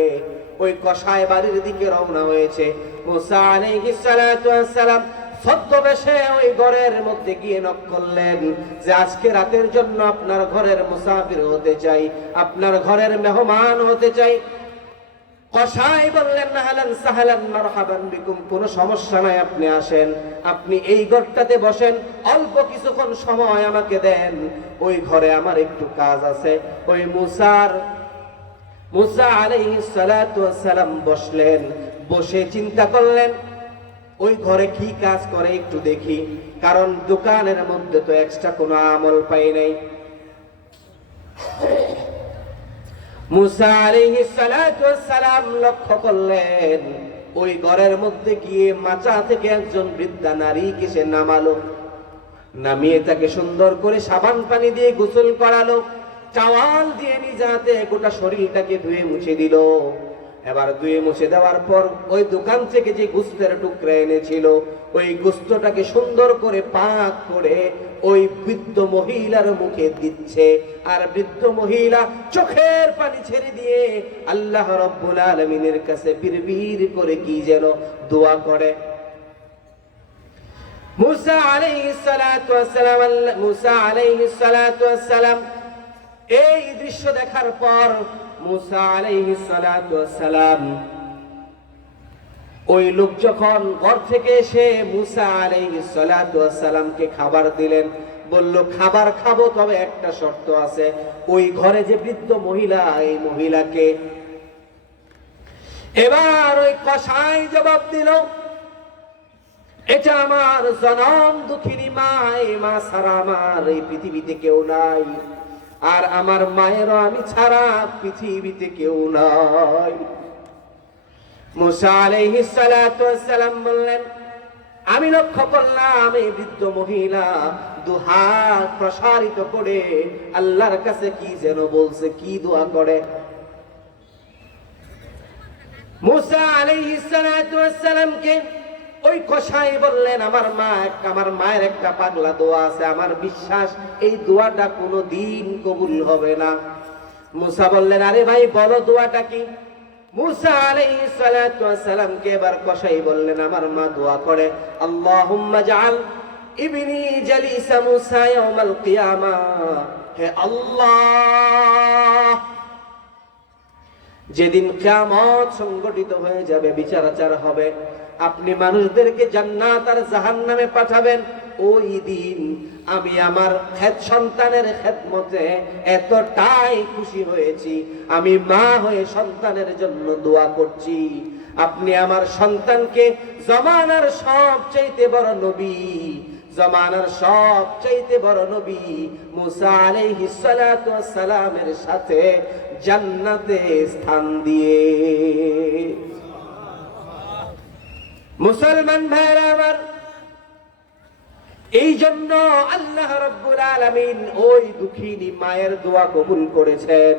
ওই কসাই বাড়ির দিকে রওনা হয়েছে। মুসা আলাইহিস সালাতু ওয়াস সালাম ছদ্মবেশে ওই ঘরের মধ্যে গিয়ে নক করলেন যে আজকে রাতের জন্য আপনার ঘরের মুসাফির হতে চাই, আপনার ঘরের মেহমান হতে চাই। কসাই বললেন, আহলান সাহলান মারহাবান বিকুম, কোনো সমস্যা নাই, আপনি আসেন, আপনি এই ঘরটাতে বসেন, অল্প কিছুক্ষণ সময় আমাকে দেন, ওই ঘরে আমার একটু কাজ আছে। ওই মুসা আলাইহিস সালাতু ওয়াস সালাম বসলেন, বসে চিন্তা করলেন ওই ঘরে কি কাজ করে একটু দেখি, কারণ দোকানের মধ্যে তো এক্সট্রা কোনো আমল পাই নাই। মুসা আলাইহিস সালাতু ওয়াস সালাম লক্ষ্য করলেন ওই ঘরের মধ্যে গিয়ে মাচা থেকে একজন বৃদ্ধা নারীকে সে নামালো, নামিয়ে তাকে সুন্দর করে সাবান পানি দিয়ে গোসল করালো, টাওয়াল দিয়ে নিজে হাতে গোটা শরীরটাকে ধুয়ে মুছে দিল। এবার ধুয়ে মুছে দেওয়ার পর ওই দোকান থেকে যে গোশতের টুকরা এনেছিল ওই গোশতটাকে সুন্দর করে পাক করে ওই বৃদ্ধ মহিলার মুখে দিচ্ছে। আর বৃদ্ধ মহিলা চোখের পানি ছেড়ে দিয়ে আল্লাহ রাব্বুল আলামিনের কাছে বিড়বিড় করে কি যেন দোয়া করে। মুসা আলাইহিস সালাতু ওয়াস সালাম এই দৃশ্য দেখার পর মুসা আলাইহিস সালাতু ওয়াস সালাম ওই লোক যখন ঘর থেকে এসে মুসা আলাইহিস সালাতু ওয়াস সালামকে খাবার দিলেন, বলল খাবার খাবো, তবে একটা শর্ত আছে, ওই ঘরে যে বৃদ্ধ মহিলা, এই মহিলাকে। এবার ওই কসাই জবাব দিল, এটা আমার জনম দুঃখিনী মা, এই মা ছাড়া আমার এই পৃথিবীতে কেউ নাই, আর আমার মায়েরও আমি ছাড়া পৃথিবীতে কেউ নাই। মুসা আলাইহিস সালাতু ওয়াস সালাম বললেন, আমি লক্ষ্য করলাম এই বৃদ্ধ মহিলা দুহাত প্রসারিত করে আল্লাহর কাছে কি যেন বলছে, কি দোয়া করে। মুসা আলাইহিস সালাতু ওয়াস সালামকে ওই কসাই বললেন, আমার মায়ের একটা পাগলা দোয়া আছে, আমার বিশ্বাস এই দোয়াটা কোনোদিন কবুল হবে না। মুসা বললেন, আরে ভাই বলো দোয়াটা কি। মুসা আলাইহিস সালাতু ওয়াস সালামকে এবার কসাই বললেন, আমার মা দোয়া করে, আল্লাহুম্মা জাআল ইবনি জালিসা মুসা ইয়াউমাল কিয়ামা, হে আল্লাহ, যেদিন কিয়ামত সংগঠিত হয়ে যাবে, বিচার আচার হবে, আপনি মানুষদেরকে জান্নাত আর জাহান্নামে পাঠাবেন, ওই দিন আমি আমার সন্তানের খেদমতে এতটাই খুশি হয়েছি, আমি মা হয়ে সন্তানের জন্য দোয়া করছি, আপনি আমার সন্তানকে জমানার সবচাইতে বড় নবী, জমানার সবচাইতে বড় নবী মুসা আলাইহিস সালাতু ওয়াস সালামের সাথে জান্নাতে স্থান দিয়ে। মুসলমান ভাইরা আমার, এই জন্য আল্লাহ রাব্বুল আলামিন ওই দুঃখিনী মায়ের দোয়া কবুল করেছেন।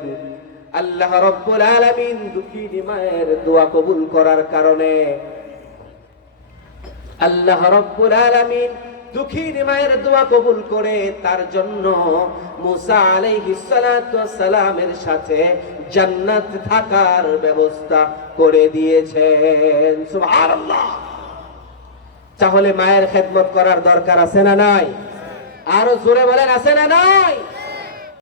আল্লাহ রাব্বুল আলামিন দুঃখিনী মায়ের দোয়া কবুল করার কারণে, আল্লাহ রাব্বুল আলামিন দুঃখিনী মায়ের দোয়া কবুল করে তার জন্য মুসা আলাইহিস সালাতু ওয়াস সালামের সাথে জান্নাত থাকার ব্যবস্থা করে দিয়েছেন। সুবহানাল্লাহ। তাহলে মায়ের খেদমত করার দরকার আছে না নাই? আরো জোরে বলেন, আছে না নাই?